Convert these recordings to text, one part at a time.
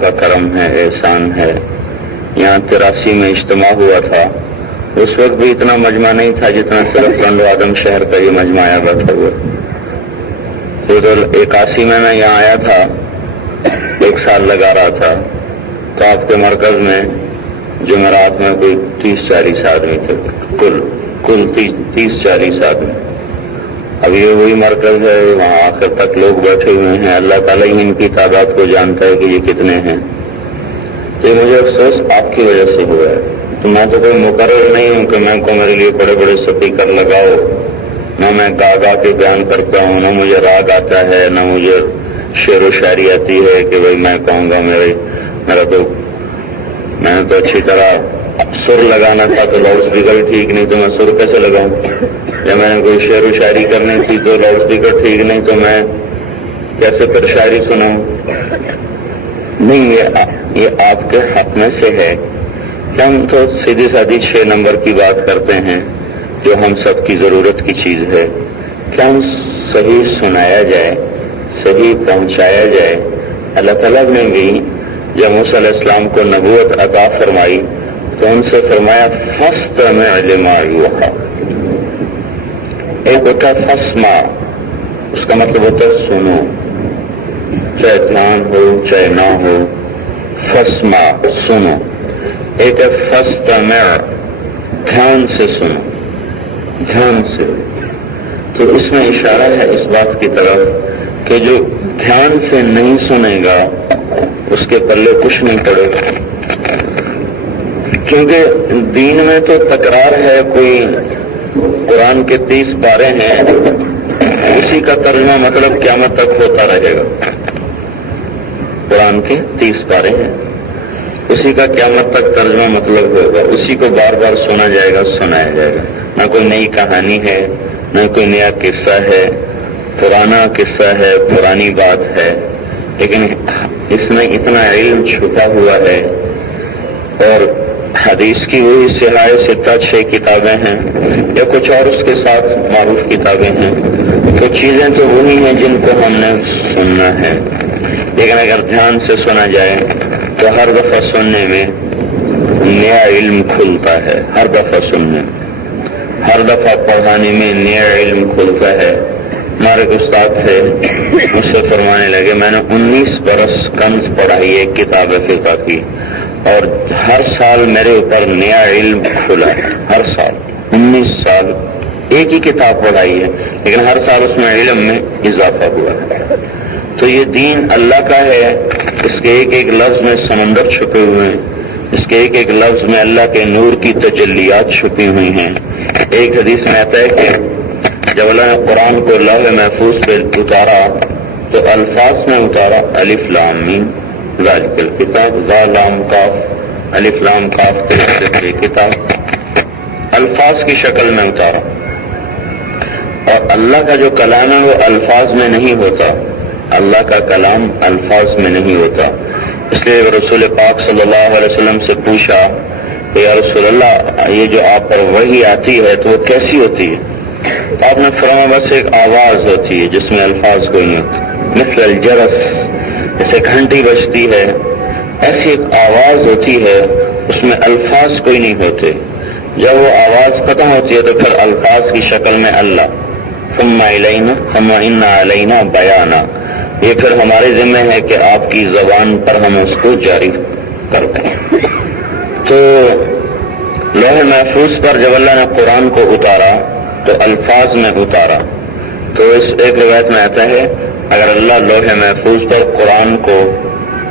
کا کرم ہے، احسان ہے۔ یہاں 83 میں اجتماع ہوا تھا، اس وقت بھی اتنا مجمع نہیں تھا جتنا صرف رنڈو آدم شہر کا یہ مجمع آیا بیٹھا ہوا۔ 81 میں یہاں آیا تھا، 1 سال لگا رہا تھا، تو آپ کے مرکز میں جمعرات میں کوئی 30-40 آدمی تھے، کل 30-40 آدمی۔ اب یہ وہی مرکز ہے، وہاں آخر تک لوگ بیٹھے ہوئے ہیں، اللہ تعالیٰ ہی ان کی تعداد کو جانتا ہے کہ یہ کتنے ہیں۔ تو مجھے افسوس آپ کی وجہ سے ہوا ہے۔ تو میں تو کوئی مقرر نہیں ہوں کہ میں کو میرے لیے بڑے بڑے اسپیکر لگاؤ، نہ میں گا کے بیان کرتا ہوں، نہ مجھے راگ آتا ہے، نہ مجھے شعر و شاعری آتی ہے کہ بھائی میں کہوں گا میں نے تو اچھی طرح سر لگانا تھا تو لاؤڈ اسپیکر ٹھیک نہیں تو میں سر کیسے لگاؤں، یا میں نے کوئی شعر و شاعری کرنی تھی تو لاؤڈ اسپیکر ٹھیک نہیں تو میں کیسے پھر شاعری سناؤں؟ نہیں، یہ آپ کے حق میں سے ہے کہ ہم تو سیدھی سادھی 6 نمبر کی بات کرتے ہیں جو ہم سب کی ضرورت کی چیز ہے، کہ ہم صحیح سنایا جائے، صحیح پہنچایا جائے۔ اللہ تعالیٰ نے بھی جب موسیٰ علیہ السلام کو نبوت عطا فرمائی تو ان سے فرمایا فاستمع لما یوحیٰ۔ ایک ہوتا ہے فاسمع، اس کا مطلب ہوتا ہے سنو، چاہے دھیان ہو چاہے نہ ہو، فاسمع سنو۔ ایک ہے فاستمع، دھیان سے سنو، دھیان سے۔ تو اس میں اشارہ ہے اس بات کی طرف کہ جو دھیان سے نہیں سنے گا اس کے پلے کچھ نہیں پڑے گا، کیونکہ دین میں تو تکرار ہے۔ کوئی قرآن کے 30 پارے ہیں، اسی کا ترجمہ مطلب قیامت تک ہوتا رہے گا۔ قرآن کے 30 پارے ہیں، اسی کا قیامت تک ترجمہ مطلب ہوگا، اسی کو بار بار سنا جائے گا، سنایا جائے گا۔ نہ کوئی نئی کہانی ہے، نہ کوئی نیا قصہ ہے، پرانا قصہ ہے، پرانی بات ہے، لیکن اس میں اتنا علم چھپا ہوا ہے۔ اور حدیث کی وہی صحاح ستہ 6 کتابیں ہیں یا کچھ اور اس کے ساتھ معروف کتابیں ہیں، تو چیزیں تو وہی ہیں جن کو ہم نے سننا ہے، لیکن اگر دھیان سے سنا جائے تو ہر دفعہ سننے میں نیا علم کھلتا ہے، ہر دفعہ سننے میں، ہر دفعہ پڑھانے میں نیا علم کھلتا ہے۔ ہمارے استاد تھے، مجھ سے فرمانے لگے میں نے 19 برس کنز پڑھائی ہے کتاب فقہ کی، اور ہر سال میرے اوپر نیا علم کھلا ہے، ہر سال 19 سال ایک ہی کتاب پڑھائی ہے، لیکن ہر سال اس میں علم میں اضافہ ہوا ہے۔ تو یہ دین اللہ کا ہے، اس کے ایک ایک لفظ میں سمندر چھپے ہوئے ہیں، اس کے ایک ایک لفظ میں اللہ کے نور کی تجلیات چھپی ہوئی ہیں۔ ایک حدیث میں آتا ہے کہ جب اللہ نے قرآن کو لوح محفوظ پہ اتارا تو الفاظ میں اتارا، الف لام میم ذالک الکتاب، ذا لام کاف، الف لام کاف کے کتاب، الفاظ کی شکل میں اتارا۔ اور اللہ کا جو کلام ہے وہ الفاظ میں نہیں ہوتا، اللہ کا کلام الفاظ میں نہیں ہوتا۔ اس لیے رسول پاک صلی اللہ علیہ وسلم سے پوچھا کہ یا رسول اللہ، یہ جو آپ پر وحی آتی ہے تو وہ کیسی ہوتی ہے؟ آپ نے فرمایا بس ایک آواز ہوتی ہے جس میں الفاظ کوئی نہیں ہوتے، مثل الجرس، جیسے گھنٹی بجتی ہے ایسی ایک آواز ہوتی ہے، اس میں الفاظ کوئی نہیں ہوتے۔ جب وہ آواز ختم ہوتی ہے تو پھر الفاظ کی شکل میں اللہ، ثم الینا ثم ان علینا بیانا، یہ پھر ہمارے ذمہ ہے کہ آپ کی زبان پر ہم اس کو جاری کر دیں۔ تو لوح محفوظ پر جب اللہ نے قرآن کو اتارا تو الفاظ میں اتارا۔ تو اس ایک روایت میں آتا ہے اگر اللہ لوح محفوظ پر قرآن کو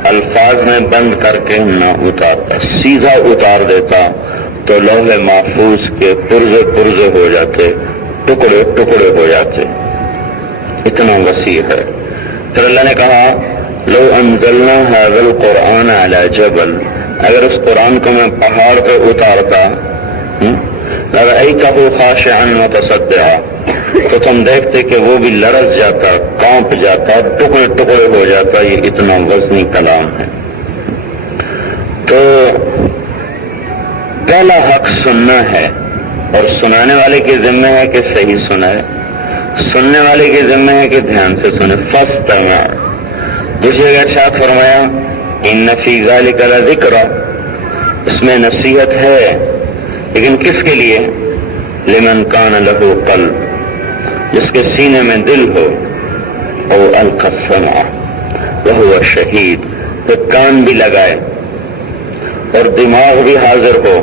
الفاظ میں بند کر کے نہ اتارتا، سیدھا اتار دیتا تو لوح محفوظ کے پرزے پرزے ہو جاتے، ٹکڑے ٹکڑے ہو جاتے، اتنا وسیع ہے۔ پھر اللہ نے کہا لو انزلنا هذا القرآن على جبل، اگر اس قرآن کو میں پہاڑ پہ اتارتا، لرأيته خاشعا متصدعا، تو تم دیکھتے کہ وہ بھی لرز جاتا، کانپ جاتا، ٹکڑے ٹکڑے ہو جاتا، یہ اتنا وزنی کلام ہے۔ تو پہلا حق سننا ہے، اور سنانے والے کے ذمہ ہے کہ صحیح سنائے، سننے والے کے ذمہ ہے کہ دھیان سے سنے۔ فاستمع، دوسری جگہ ارشاد فرمایا ان فی ذلک لذکر، اس میں نصیحت ہے، لیکن کس کے لیے؟ لمن کان لہ قلب، جس کے سینے میں دل ہو، او القی السمع وہو شہید، تو کان بھی لگائے اور دماغ بھی حاضر ہو،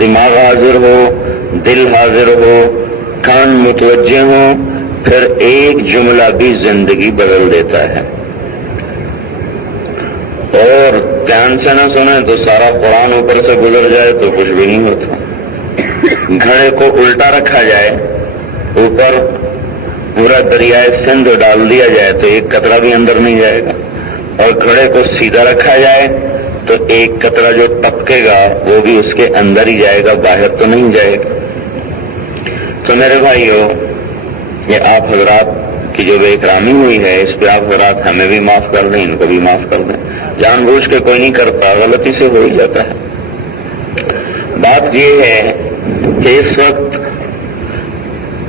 دماغ حاضر ہو، دل حاضر ہو، کان متوجہ ہو، پھر ایک جملہ بھی زندگی بدل دیتا ہے۔ اور دھیان سے نہ سنیں تو سارا قرآن اوپر سے گزر جائے تو کچھ بھی نہیں ہوتا۔ گھڑے کو الٹا رکھا جائے، اوپر پورا دریائے سندھ ڈال دیا جائے تو ایک قطرہ بھی اندر نہیں جائے گا، اور گھڑے کو سیدھا رکھا جائے تو ایک قطرہ جو ٹپکے گا وہ بھی اس کے اندر ہی جائے گا، باہر تو نہیں جائے گا۔ تو میرے بھائیو، یہ آپ حضرات کی جو بے اکرامی ہوئی ہے، اس پہ آپ حضرات ہمیں بھی معاف کر دیں، ان کو بھی معاف کر دیں۔ جان بوجھ کے کوئی نہیں کرتا، غلطی سے ہو ہی جاتا ہے۔ بات یہ ہے کہ اس وقت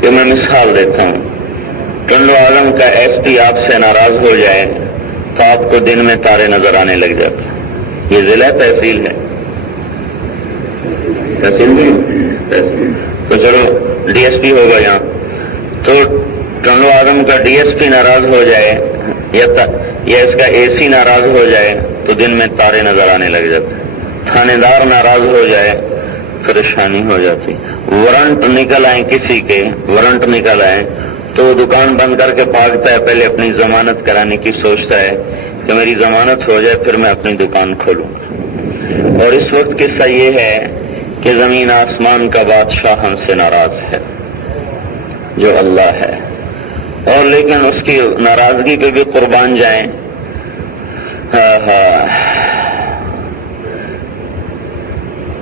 جو میں مثال دیتا ہوں، کنڈو عالم کا ایس پی آپ سے ناراض ہو جائے تو آپ کو دن میں تارے نظر آنے لگ جاتے ہیں۔ یہ ضلع تحصیل ہے، تحصیل نہیں تو چلو ڈی ایس پی ہوگا یہاں، تو کنڈو عالم کا ڈی ایس پی ناراض ہو جائے یا اس کا اے سی ناراض ہو جائے تو دن میں تارے نظر آنے لگ جاتے ہیں۔ تھانے دار ناراض ہو جائے پریشانی ہو جاتی۔ وارنٹ نکل آئے کسی کے، وارنٹ نکل آئے تو وہ دکان بند کر کے بھاگتا ہے، پہلے اپنی ضمانت کرانے کی سوچتا ہے کہ میری ضمانت ہو جائے پھر میں اپنی دکان کھولوں۔ اور اس وقت قصہ یہ ہے کہ زمین آسمان کا بادشاہ ہم سے ناراض ہے جو اللہ ہے، اور لیکن اس کی ناراضگی پہ بھی قربان جائیں۔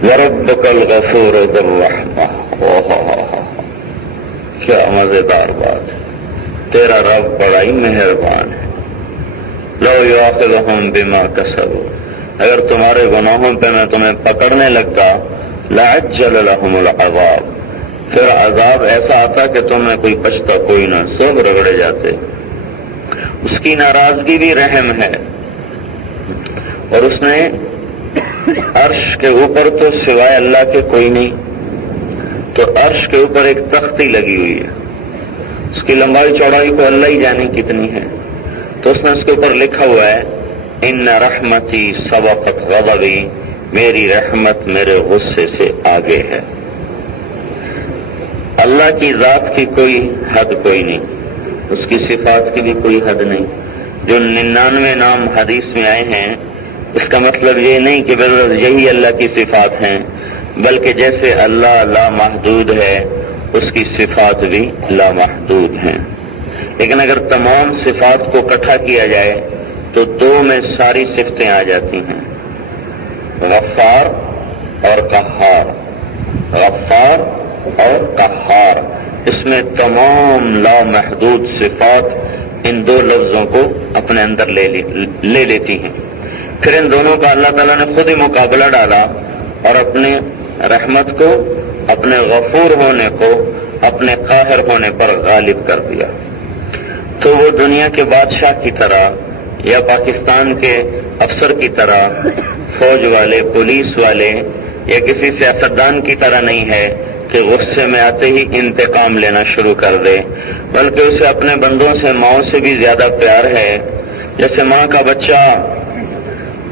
وَرَبُّكَ الْغَفُورُ ذُو الرَّحْمَةِ، کیا مزیدار بات ہے، تیرا رب بڑا ہی مہربان ہے۔ لَوْ يُؤَاخِذُهُم بِمَا كَسَبُوا، اگر تمہارے گناہوں پہ میں تمہیں پکڑنے لگتا، لَعَجَّلَ لَهُمُ الْعَذَابَ، پھر عذاب ایسا آتا کہ تمہیں کوئی بچتا کوئی نہ، سب رگڑے جاتے۔ اس کی ناراضگی بھی رحم ہے، اور اس نے عرش کے اوپر تو سوائے اللہ کے کوئی نہیں، تو عرش کے اوپر ایک تختی لگی ہوئی ہے، اس کی لمبائی چوڑائی کو اللہ ہی جانے کتنی ہے، تو اس نے اس کے اوپر لکھا ہوا ہے ان رحمتی سبقت غضبی، میری رحمت میرے غصے سے آگے ہے۔ اللہ کی ذات کی کوئی حد کوئی نہیں، اس کی صفات کی بھی کوئی حد نہیں۔ جو 99 نام حدیث میں آئے ہیں، اس کا مطلب یہ نہیں کہ بس یہی اللہ کی صفات ہیں، بلکہ جیسے اللہ لامحدود ہے اس کی صفات بھی لامحدود ہیں۔ لیکن اگر تمام صفات کو اکٹھا کیا جائے تو دو میں ساری صفتیں آ جاتی ہیں، غفار اور قہار۔ غفار اور قہار، اس میں تمام لامحدود صفات ان دو لفظوں کو اپنے اندر لے لیتی ہیں۔ پھر ان دونوں کا اللہ تعالیٰ نے خود ہی مقابلہ ڈالا اور اپنے رحمت کو، اپنے غفور ہونے کو اپنے قاہر ہونے پر غالب کر دیا۔ تو وہ دنیا کے بادشاہ کی طرح یا پاکستان کے افسر کی طرح، فوج والے، پولیس والے یا کسی سیاستدان کی طرح نہیں ہے کہ غصے میں آتے ہی انتقام لینا شروع کر دے، بلکہ اسے اپنے بندوں سے، ماؤں سے بھی زیادہ پیار ہے۔ جیسے ماں کا بچہ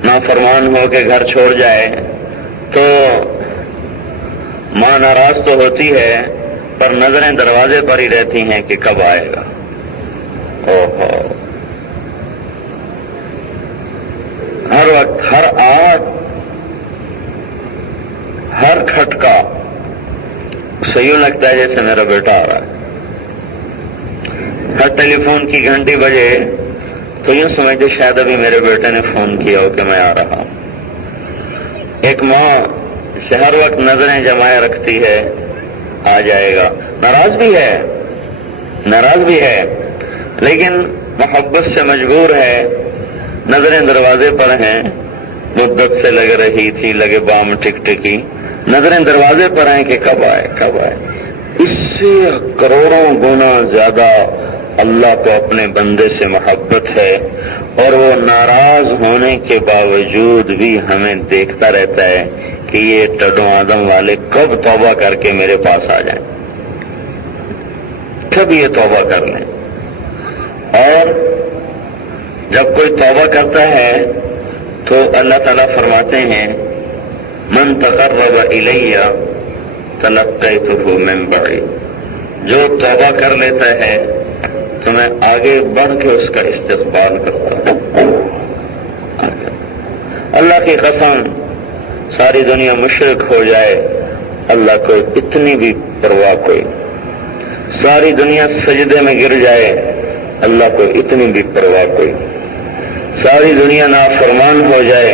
نافرمان ہو کے گھر چھوڑ جائے تو ماں ناراض تو ہوتی ہے پر نظریں دروازے پر ہی رہتی ہیں کہ کب آئے گا۔ اوہو، ہر وقت، ہر آہٹ، ہر کھٹکا اسے یوں لگتا ہے جیسے میرا بیٹا آ رہا ہے۔ ہر ٹیلی فون کی گھنٹی بجے تو یوں سمجھتے شاید ابھی میرے بیٹے نے فون کیا ہو کہ میں آ رہا ہوں۔ ایک ماں سے ہر وقت نظریں جمائے رکھتی ہے، آ جائے گا۔ ناراض بھی ہے لیکن محبت سے مجبور ہے، نظریں دروازے پر ہیں، مدت سے لگ رہی تھی، لگے بام ٹک ٹکی، نظریں دروازے پر ہیں کہ کب آئے۔ اس سے کروڑوں گنا زیادہ اللہ کو اپنے بندے سے محبت ہے، اور وہ ناراض ہونے کے باوجود بھی ہمیں دیکھتا رہتا ہے کہ یہ ٹڈو آدم والے کب توبہ کر کے میرے پاس آ جائیں، کب یہ توبہ کر لیں۔ اور جب کوئی توبہ کرتا ہے تو اللہ تعالیٰ فرماتے ہیں من تقرب الیہ تلقیتہ من بعید، جو توبہ کر لیتا ہے تو میں آگے بڑھ کے اس کا استقبال کرتا ہوں۔ اللہ کی قسم ساری دنیا مشرک ہو جائے، اللہ کو اتنی بھی پرواہ کوئی، ساری دنیا سجدے میں گر جائے، اللہ کو اتنی بھی پرواہ کوئی، ساری دنیا نافرمان ہو جائے،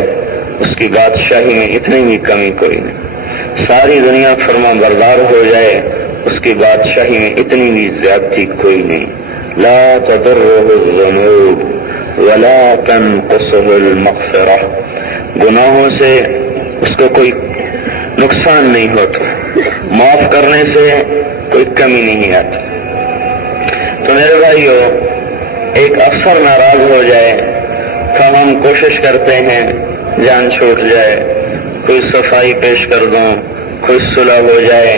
اس کی بادشاہی میں اتنی بھی کمی کوئی نہیں، ساری دنیا فرما بردار ہو جائے، اس کی بادشاہی میں اتنی بھی زیادتی کوئی نہیں۔ لا تضرہ الذنوب ولا تنقصہ المغفرہ، گناہوں سے اس کو کوئی نقصان نہیں ہوتا، معاف کرنے سے کوئی کمی نہیں آتی۔ تو میرے بھائیو، ایک افسر ناراض ہو جائے تو ہم کوشش کرتے ہیں جان چھوٹ جائے، کوئی صفائی پیش کر دوں، کوئی صلح ہو جائے۔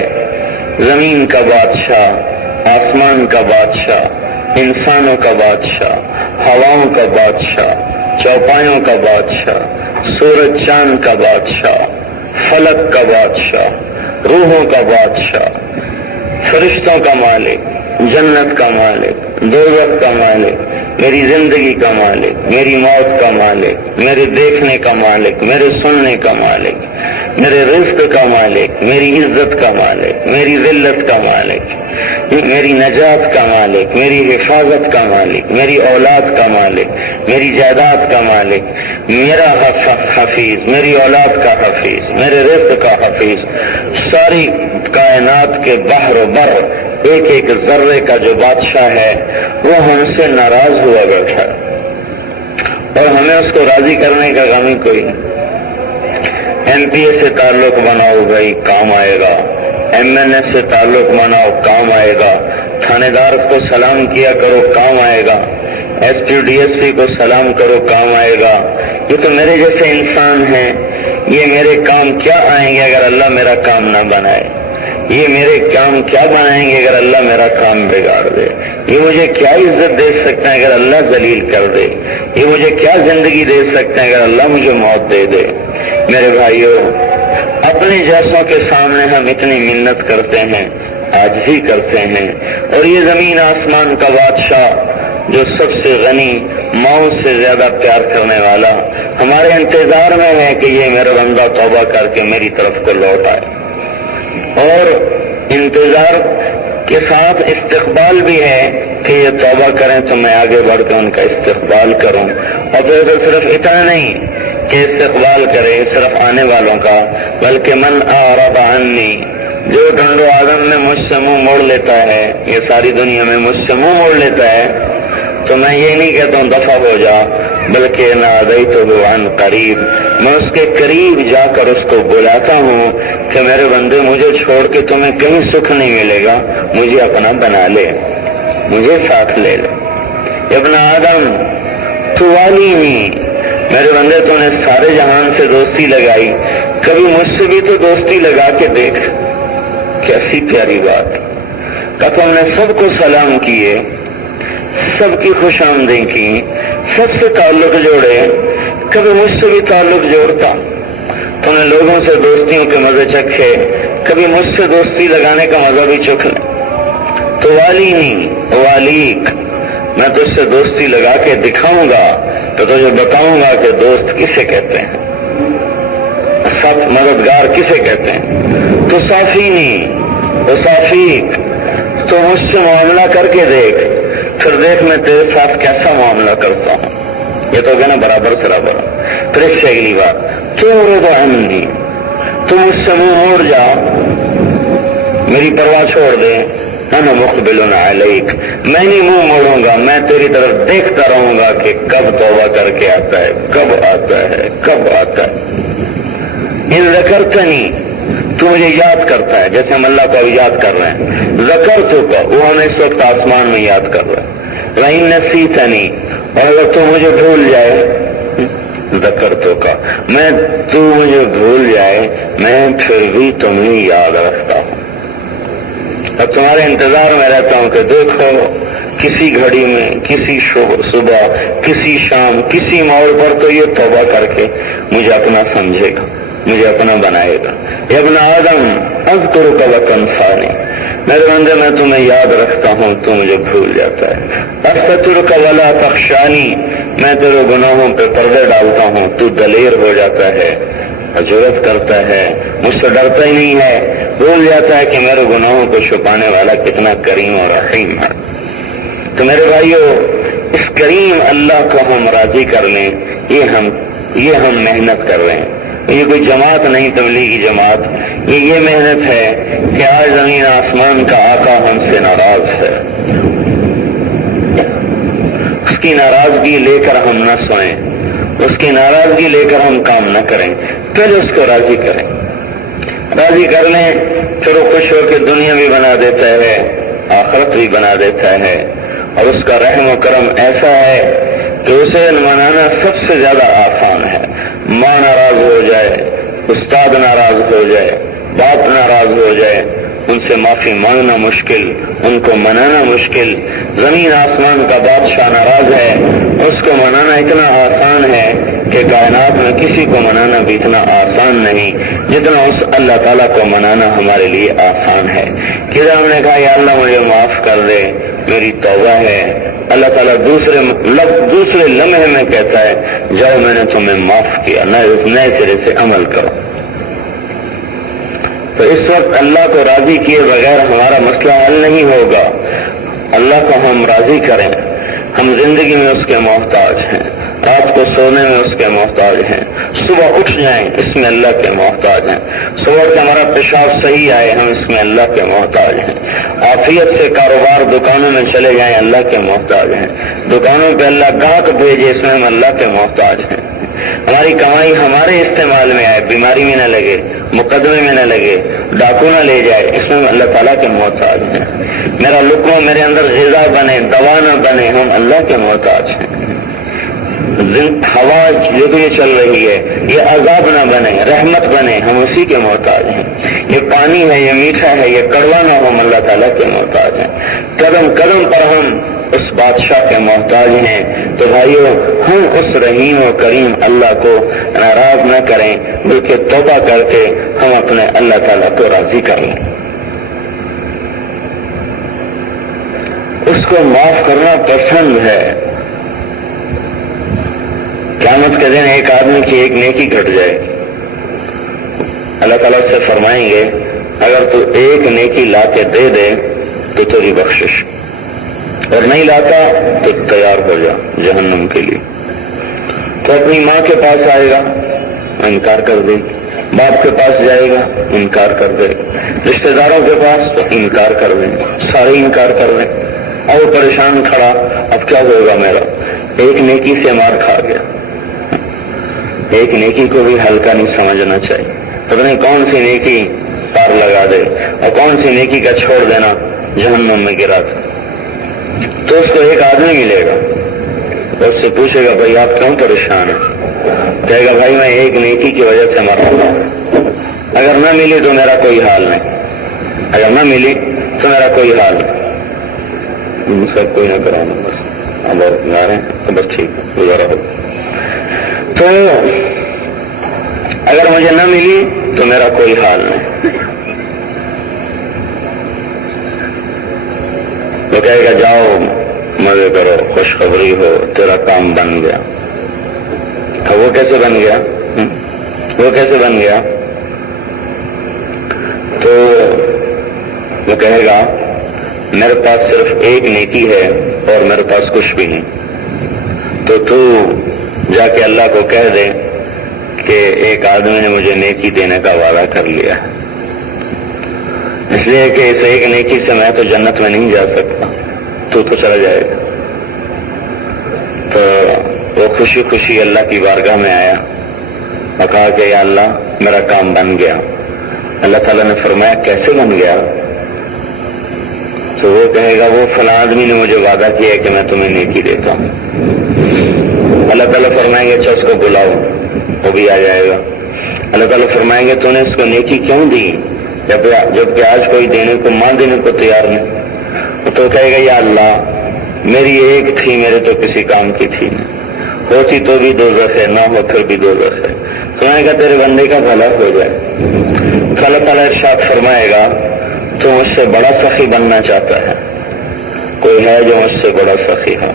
زمین کا بادشاہ، آسمان کا بادشاہ، انسانوں کا بادشاہ، ہواؤں کا بادشاہ، چوپایوں کا بادشاہ، سورج چاند کا بادشاہ، فلک کا بادشاہ، روحوں کا بادشاہ، فرشتوں کا مالک، جنت کا مالک، دوزخ کا مالک، میری زندگی کا مالک، میری موت کا مالک، میرے دیکھنے کا مالک، میرے سننے کا مالک، میرے رزق کا مالک، میری عزت کا مالک، میری ذلت کا مالک، میری نجات کا مالک، میری حفاظت کا مالک، میری اولاد کا مالک، میری جائیداد کا مالک، میرا حفیظ، میری اولاد کا حفیظ، میرے رزق کا حفیظ، ساری کائنات کے بحر و بر ایک ایک ذرے کا جو بادشاہ ہے وہ ہم سے ناراض ہوا بیٹھا اور ہمیں اس کو راضی کرنے کا غم ہی کوئی نہیں۔ ایم پی اے سے تعلق بناؤ بھائی، کام آئے گا، ایم این اے سے تعلق بناؤ، کام آئے گا، تھانے دار کو سلام کیا کرو، کام آئے گا، S P D S P کو سلام کرو، کام آئے گا۔ یہ تو میرے جیسے انسان ہیں، یہ میرے کام کیا آئیں گے اگر اللہ میرا کام نہ بنائے؟ یہ میرے کام کیا بنائیں گے اگر اللہ میرا کام بگاڑ دے؟ یہ مجھے کیا عزت دے سکتے ہیں اگر اللہ ذلیل کر دے؟ یہ مجھے کیا زندگی دے سکتے ہیں اگر اللہ مجھے موت دے دے؟ میرے بھائیو، اپنے جیسوں کے سامنے ہم اتنی منت کرتے ہیں، عاجزی کرتے ہیں، اور یہ زمین آسمان کا بادشاہ جو سب سے غنی، ماؤں سے زیادہ پیار کرنے والا، ہمارے انتظار میں ہے کہ یہ میرا بندہ توبہ کر کے میری طرف کو لوٹ آئے، اور انتظار کے ساتھ استقبال بھی ہے کہ یہ توبہ کریں تو میں آگے بڑھ کے ان کا استقبال کروں۔ اور پھر صرف اتنا نہیں کہ استقبال کرے صرف آنے والوں کا، بلکہ من اعرض عنی، جو ڈنڈو آدم میں مجھ سے منہ موڑ لیتا ہے، یہ ساری دنیا میں مجھ سے منہ موڑ لیتا ہے، تو میں یہ نہیں کہتا ہوں دفع ہو جا، بلکہ نادیتہ عن قریب، میں اس کے قریب جا کر اس کو بلاتا ہوں کہ میرے بندے، مجھے چھوڑ کے تمہیں کہیں سکھ نہیں ملے گا، مجھے اپنا بنا لے، مجھے ساتھ لے لے۔ ابن آدم تو والی نہیں، میرے بندے تو نے سارے جہان سے دوستی لگائی، کبھی مجھ سے بھی تو دوستی لگا کے دیکھ، کیسی پیاری بات۔ کہ تم نے سب کو سلام کیے، سب کی خوش آمدید کی، سب سے تعلق جوڑے، کبھی مجھ سے بھی تعلق جوڑتا، تم نے لوگوں سے دوستیوں کے مزے چکھے، کبھی مجھ سے دوستی لگانے کا مزہ بھی چکھ لیں۔ تو والی نہیں، والیک، میں تجھ سے دوستی لگا کے دکھاؤں گا تو تجھے بتاؤں گا کہ دوست کسے کہتے ہیں، سب مددگار کسے کہتے ہیں۔ تو صافی نہیں، تو صافیق، تو مجھ سے معاملہ کر کے دیکھ، پھر دیکھ میں تیرے ساتھ کیسا معاملہ کرتا ہوں۔ یہ تو کہنا برابر سرابر۔ پھر اس سے اگلی بات، تو رضا عنی، تو مجھ سے منہ موڑ جا، میری پرواہ چھوڑ دے، انا مقبل علیک، میں نہیں منہ موڑوں گا، میں تیری طرف دیکھتا رہوں گا کہ کب توبہ کر کے آتا ہے، کب آتا ہے، کب آتا ہے۔ ان ذکرتنی، تو مجھے یاد کرتا ہے، جیسے ہم اللہ کو ابھی یاد کر رہے ہیں، ذکرتک، وہ ہمیں اس وقت آسمان میں یاد کر رہا ہے۔ وَإِن نَسِيتَنِی، اور اگر تو مجھے بھول جائے ذکر تو کا تو مجھے بھول جائے میں پھر بھی تمہیں یاد رکھتا ہوں، اب تمہارے انتظار میں رہتا ہوں کہ دیکھو کسی گھڑی میں، کسی صبح، کسی شام، کسی موڑ پر تو یہ توبہ کر کے مجھے اپنا سمجھے گا، مجھے اپنا بنائے گا۔ یا ابن آدم اذکرک وتنسانی، میرے بندے میں تمہیں یاد رکھتا ہوں تو مجھے بھول جاتا ہے۔ استترک ولا تخشانی، میں تیرے گناہوں پہ پردے ڈالتا ہوں تو دلیر ہو جاتا ہے، جرأت کرتا ہے، مجھ سے ڈرتا ہی نہیں ہے، بھول جاتا ہے کہ میرے گناہوں کو چھپانے والا کتنا کریم اور رحیم ہے۔ تو میرے بھائیو، اس کریم اللہ کو ہم راضی کر لیں، یہ ہم محنت کر رہے ہیں، یہ کوئی جماعت نہیں تبلیغی جماعت، یہ محنت ہے کہ آج زمین آسمان کا آقا ہم سے ناراض ہے، اس کی ناراضگی لے کر ہم نہ سوئیں، اس کی ناراضگی لے کر ہم کام نہ کریں، پہلے اس کو راضی کریں، راضی کر لیں، پھر وہ خوش ہو کے دنیا بھی بنا دیتا ہے، آخرت بھی بنا دیتا ہے، اور اس کا رحم و کرم ایسا ہے کہ اسے منانا سب سے زیادہ آسان ہے۔ ماں ناراض ہو جائے، استاد ناراض ہو جائے، باپ ناراض ہو جائے، ان سے معافی مانگنا مشکل، ان کو منانا مشکل۔ زمین آسمان کا بادشاہ ناراض ہے، اس کو منانا اتنا آسان ہے کہ کائنات میں کسی کو منانا بھی اتنا آسان نہیں جتنا اس اللہ تعالیٰ کو منانا ہمارے لیے آسان ہے۔ کہ ہم نے کہا یا اللہ مجھے معاف کر دے، میری توبہ ہے، اللہ تعالیٰ دوسرے لمحے میں کہتا ہے جاؤ میں نے تمہیں معاف کیا، نئے سرے سے عمل کرو۔ تو اس وقت اللہ کو راضی کیے بغیر ہمارا مسئلہ حل نہیں ہوگا۔ اللہ کو ہم راضی کریں، ہم زندگی میں اس کے محتاج ہیں، رات کو سونے میں اس کے محتاج ہیں، صبح اٹھ جائیں اس میں اللہ کے محتاج ہیں، صبح سے ہمارا پیشاب صحیح آئے ہم اس میں اللہ کے محتاج ہیں، عافیت سے کاروبار دکانوں میں چلے جائیں اللہ کے محتاج ہیں، دکانوں پہ اللہ گاہک بھیجے اس میں ہم اللہ کے محتاج ہیں، ہماری کمائی ہمارے استعمال میں آئے، بیماری میں نہ لگے، مقدمے میں نہ لگے، ڈاکو نہ لے جائے، اس میں ہم اللہ تعالیٰ کے محتاج ہیں، میرا لقمہ میرے اندر غذا بنے، دوا نہ بنے، ہم اللہ کے محتاج ہیں، ہوا جو بھی چل رہی ہے یہ عذاب نہ بنے، رحمت بنے، ہم اسی کے محتاج ہیں، یہ پانی ہے، یہ میٹھا ہے، یہ کڑوا نہ ہو، ہم اللہ تعالیٰ کے محتاج ہیں، قدم قدم پر ہم اس بادشاہ کے محتاج ہیں۔ تو بھائیو، ہم اس رحیم و کریم اللہ کو ناراض نہ کریں بلکہ توبہ کر کے ہم اپنے اللہ تعالیٰ کو راضی کر لیں۔ اس کو معاف کرنا پسند ہے۔ قیامت کے دن ایک آدمی کی ایک نیکی گھٹ جائے، اللہ تعالیٰ سے فرمائیں گے اگر تو ایک نیکی لا کے دے دے تو تیری بخشش، اور نہیں لاتا تو تیار ہو جا جہنم کے لیے۔ تو اپنی ماں کے پاس آئے گا، انکار کر دے، باپ کے پاس جائے گا، انکار کر دے، رشتہ داروں کے پاس انکار کر دیں، سارے انکار کر دیں، اور پریشان کھڑا، اب کیا ہوگا میرا؟ ایک نیکی سے مار کھا گیا۔ ایک نیکی کو بھی ہلکا نہیں سمجھنا چاہیے، پتہ نہیں کون سی نیکی پار لگا دے اور کون سی نیکی کا چھوڑ دینا جہنم میں گرا تھا۔ تو اس کو ایک آدمی ملے گا، اس سے پوچھے گا بھائی آپ کیوں پریشان ہیں؟ کہے گا بھائی میں ایک نیکی کی وجہ سے مر رہا ہوں، اگر نہ ملی تو میرا کوئی حال نہیں، اگر نہ ملی تو میرا کوئی حال نہیں، سب کوئی نہ کرانا، بس اب اور جا رہے ہیں تو بس ٹھیک ہے گزارا ہو۔ تو اگر مجھے نہ ملی تو میرا کوئی حال نہیں، وہ کہے گا جاؤ مزے کرو، خوشخبری ہو، تیرا کام بن گیا۔ تو وہ کیسے بن گیا؟ وہ کیسے بن گیا؟ تو وہ کہے گا میرے پاس صرف ایک نیکی ہے اور میرے پاس کچھ بھی نہیں، تو جا کے اللہ کو کہہ دے کہ ایک آدمی نے مجھے نیکی دینے کا وعدہ کر لیا، اس لیے کہ اس ایک نیکی سے میں تو جنت میں نہیں جا سکتا، تو چلا جائے گا۔ تو وہ خوشی خوشی اللہ کی بارگاہ میں آیا اور کہا کہ یا اللہ میرا کام بن گیا۔ اللہ تعالیٰ نے فرمایا کیسے بن گیا؟ تو وہ کہے گا وہ فلاں آدمی نے مجھے وعدہ کیا کہ میں تمہیں نیکی دیتا ہوں۔ اللہ تعالیٰ فرمائیں گے اچھا اس کو بلاؤ، وہ بھی آ جائے گا۔ اللہ تعالیٰ فرمائیں گے تو نے اس کو نیکی کیوں دی جبکہ آج کوئی دینے کو ماں دینے کو تیار نہیں؟ وہ تو کہے گا یا اللہ میری ایک تھی، میرے تو کسی کام کی تھی نہیں، ہوتی تو بھی دوزخ ہے، نہ ہو پھر بھی دوزخ ہے۔ سنائے گا تیرے بندے کا بھلا ہو جائے تو اللہ تعالیٰ ارشاد فرمائے گا تو مجھ سے بڑا سخی بننا چاہتا ہے؟ کوئی ہے جو مجھ سے بڑا سخی ہو؟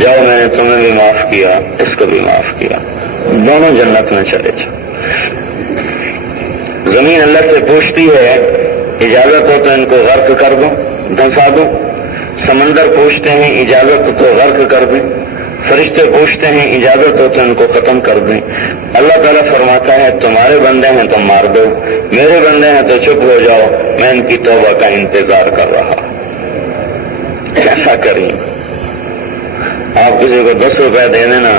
جاؤ میں نے تمہیں بھی معاف کیا، اس کو بھی معاف کیا، دونوں جنت میں چلے جاؤ۔ زمین اللہ سے پوچھتی ہے اجازت ہو تو ان کو غرق کر دو، دھنسا دو۔ سمندر پوچھتے ہیں اجازت ہو تو غرق کر دیں۔ فرشتے پوچھتے ہیں اجازت ہو تو ان کو ختم کر دیں۔ اللہ تعالیٰ فرماتا ہے تمہارے بندے ہیں تو مار دو، میرے بندے ہیں تو چپ ہو جاؤ، میں ان کی توبہ کا انتظار کر رہا۔ ایسا کریں آپ کسی کو 10 روپے دے دینا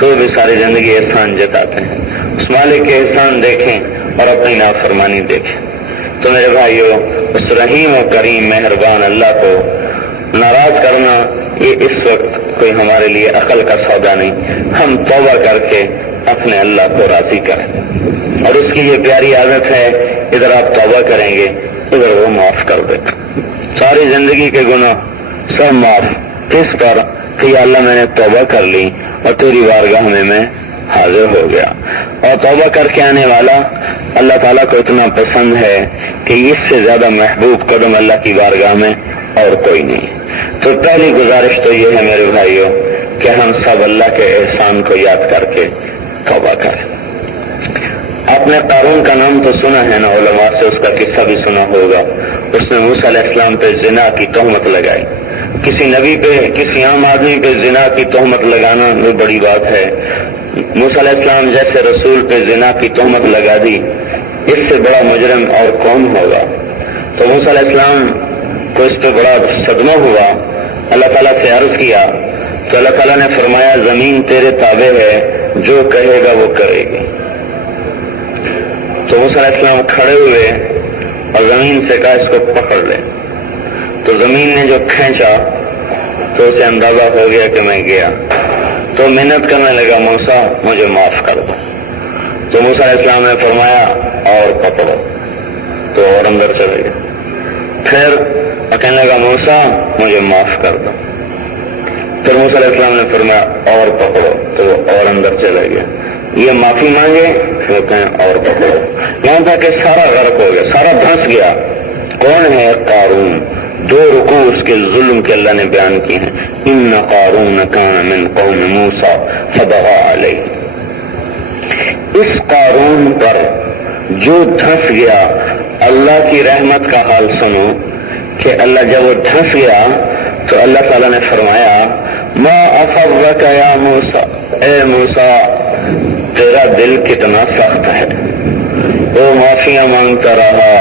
تو بھی ساری زندگی احسان جتاتے ہیں۔ اس مالک کے احسان دیکھیں اور اپنی نافرمانی دیکھیں۔ تو میرے بھائیو، اس رحیم و کریم مہربان اللہ کو ناراض کرنا یہ اس وقت کوئی ہمارے لیے عقل کا سودا نہیں۔ ہم توبہ کر کے اپنے اللہ کو راضی کریں، اور اس کی یہ پیاری عادت ہے ادھر آپ توبہ کریں گے ادھر وہ معاف کر دے گا۔ ساری زندگی کے گناہ سب معاف، کس پر کہ یا اللہ میں نے توبہ کر لی اور تیری بارگاہ میں حاضر ہو گیا۔ اور توبہ کر کے آنے والا اللہ تعالیٰ کو اتنا پسند ہے کہ اس سے زیادہ محبوب قدم اللہ کی بارگاہ میں اور کوئی نہیں۔ تو پہلی گزارش تو یہ ہے میرے بھائیوں کہ ہم سب اللہ کے احسان کو یاد کر کے توبہ کریں۔ آپ نے قارون کا نام تو سنا ہے نا، علماء سے اس کا قصہ بھی سنا ہوگا۔ اس نے موسیٰ علیہ السلام پہ زنا کی تہمت لگائی۔ کسی نبی پہ، کسی عام آدمی پہ زنا کی تہمت لگانا بھی بڑی بات ہے۔ موسیٰ علیہ السلام جیسے رسول پہ زنا کی تہمت لگا دی، اس سے بڑا مجرم اور کون ہوگا؟ تو موسیٰ علیہ السلام کو اس پہ بڑا صدمہ ہوا، اللہ تعالیٰ سے عرض کیا تو اللہ تعالیٰ نے فرمایا زمین تیرے تابع ہے، جو کہے گا وہ کرے گی۔ تو موسیٰ علیہ السلام کھڑے ہوئے اور زمین سے کہا اس کو پکڑ لے۔ تو زمین نے جو کھینچا تو اسے اندازہ ہو گیا کہ میں گیا، تو محنت کرنے لگا موسیٰ مجھے معاف کر دو۔ تو موسیٰ علیہ السلام نے فرمایا اور پکڑو، تو اور اندر چلے گئے۔ پھر کہنے لگا موسیٰ مجھے معاف کر دو۔ پھر موسیٰ علیہ السلام نے فرمایا اور پکڑو، تو اور اندر چلے گئے۔ یہ معافی مانگے پھر کہیں اور پکڑو، یہاں تھا کہ سارا غرق ہو گیا، سارا دھنس گیا۔ کون ہے قارون؟ 2 رکوع اس کے ظلم کے اللہ نے بیان کی ہیں۔ ان قارون کان من قوم موسیٰ فبغى علیہ۔ اس قارون پر جو دھنس گیا، اللہ کی رحمت کا حال سنو کہ اللہ جب وہ دھنس گیا تو اللہ تعالیٰ نے فرمایا ما اصبک یا موسیٰ، اے موسیٰ تیرا دل کتنا سخت ہے، وہ معافیاں مانگتا رہا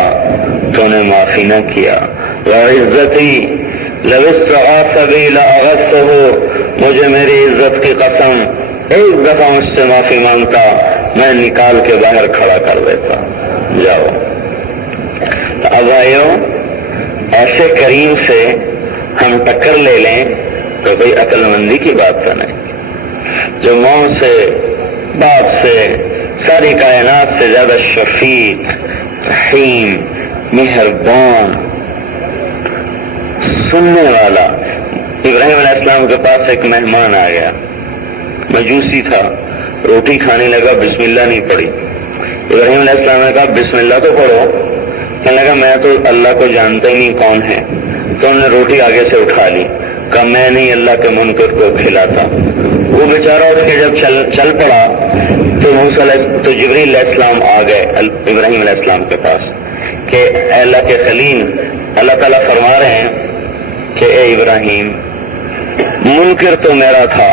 تو نے معافی نہ کیا۔ وعزتی لو استغاث بی لاغثہ، مجھے میری عزت کی قسم ایک دفعہ مجھ سے معافی مانگتا میں نکال کے باہر کھڑا کر دیتا۔ جاؤ اب بھائیو، ایسے کریم سے ہم ٹکر لے لیں تو کوئی عقل مندی کی بات تو نہیں، جو ماں سے، باپ سے، ساری کائنات سے زیادہ شفیق، رحیم، مہربان، سننے والا۔ ابراہیم علیہ السلام کے پاس ایک مہمان آ گیا، مجوسی تھا، روٹی کھانے لگا، بسم اللہ نہیں پڑھی۔ ابراہیم علیہ السلام نے کہا بسم اللہ تو پڑھو۔ کہنے لگا میں تو اللہ کو جانتا ہی نہیں کون ہے۔ تو انہوں نے روٹی آگے سے اٹھا لی، کہا میں نہیں اللہ کے منکر کو کھلاتا۔ وہ بیچارہ اٹھ کے جب چل پڑا تو جبریل علیہ السلام آ گئے ابراہیم علیہ السلام کے پاس کہ اے اللہ کے خلیل، اللہ تعالیٰ فرما رہے ہیں کہ اے ابراہیم، منکر تو میرا تھا،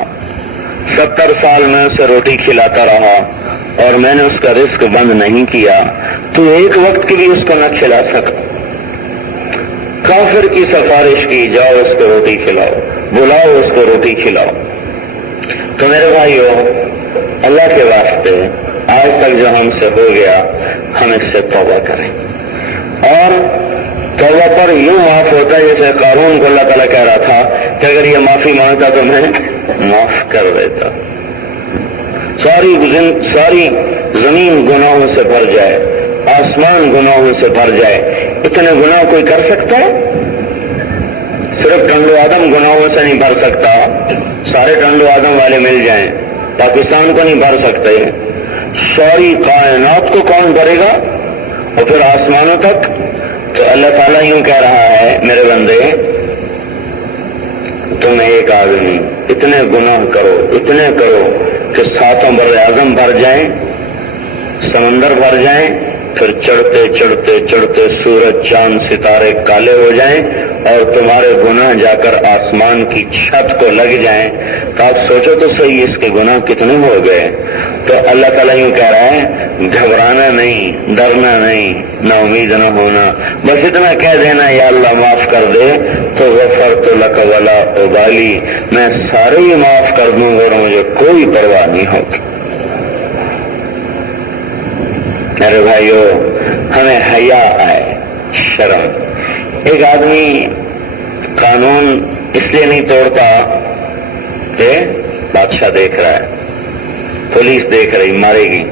70 سال میں اسے روٹی کھلاتا رہا اور میں نے اس کا رزق بند نہیں کیا، تو ایک وقت کی بھی اس کو نہ کھلا سکا۔ کافر کی سفارش کی، جاؤ اس کو روٹی کھلاؤ، بلاؤ اس کو روٹی کھلاؤ۔ تو میرے بھائیو، اللہ کے واسطے آج تک جو ہم سے ہو گیا ہم اس سے توبہ کریں، اور توبہ پر یوں معاف ہوتا ہے جیسے قارون کو اللہ تعالیٰ کہہ رہا تھا کہ اگر یہ معافی مانگتا تو میں معاف کر دیتا۔ ساری زمین گناہوں سے بھر جائے، آسمان گناہوں سے بھر جائے، اتنے گناہ کوئی کر سکتا ہے؟ صرف ٹنڈو آدم گناہوں سے نہیں بھر سکتا، سارے ٹنڈو آدم والے مل جائیں پاکستان کو نہیں بھر سکتے، ساری کائنات کو کون بھرے گا؟ اور پھر آسمانوں تک؟ تو اللہ تعالیٰ یوں کہہ رہا ہے میرے بندے تم ایک آدمی اتنے گناہ کرو، اتنے کرو کہ ساتوں بر اعظم بھر جائیں، سمندر بھر جائیں، پھر چڑھتے چڑھتے چڑھتے سورج چاند ستارے کالے ہو جائیں اور تمہارے گناہ جا کر آسمان کی چھت کو لگ جائیں، تو آپ سوچو تو صحیح اس کے گناہ کتنے ہو گئے۔ تو اللہ تعالیٰ یوں کہہ رہا ہے گھبرانا نہیں، ڈرنا نہیں، نا امید نہ ہونا، بس اتنا کہہ دینا یا اللہ معاف کر دے تو غفرت لک ولا ابالی، میں سارے ہی معاف کر دوں گا اور مجھے کوئی پرواہ نہیں ہوگی۔ میرے بھائیو ہمیں حیا آئے، شرم۔ ایک آدمی قانون اس لیے نہیں توڑتا کہ بادشاہ دیکھ رہا ہے، پولیس دیکھ رہی، مارے گی۔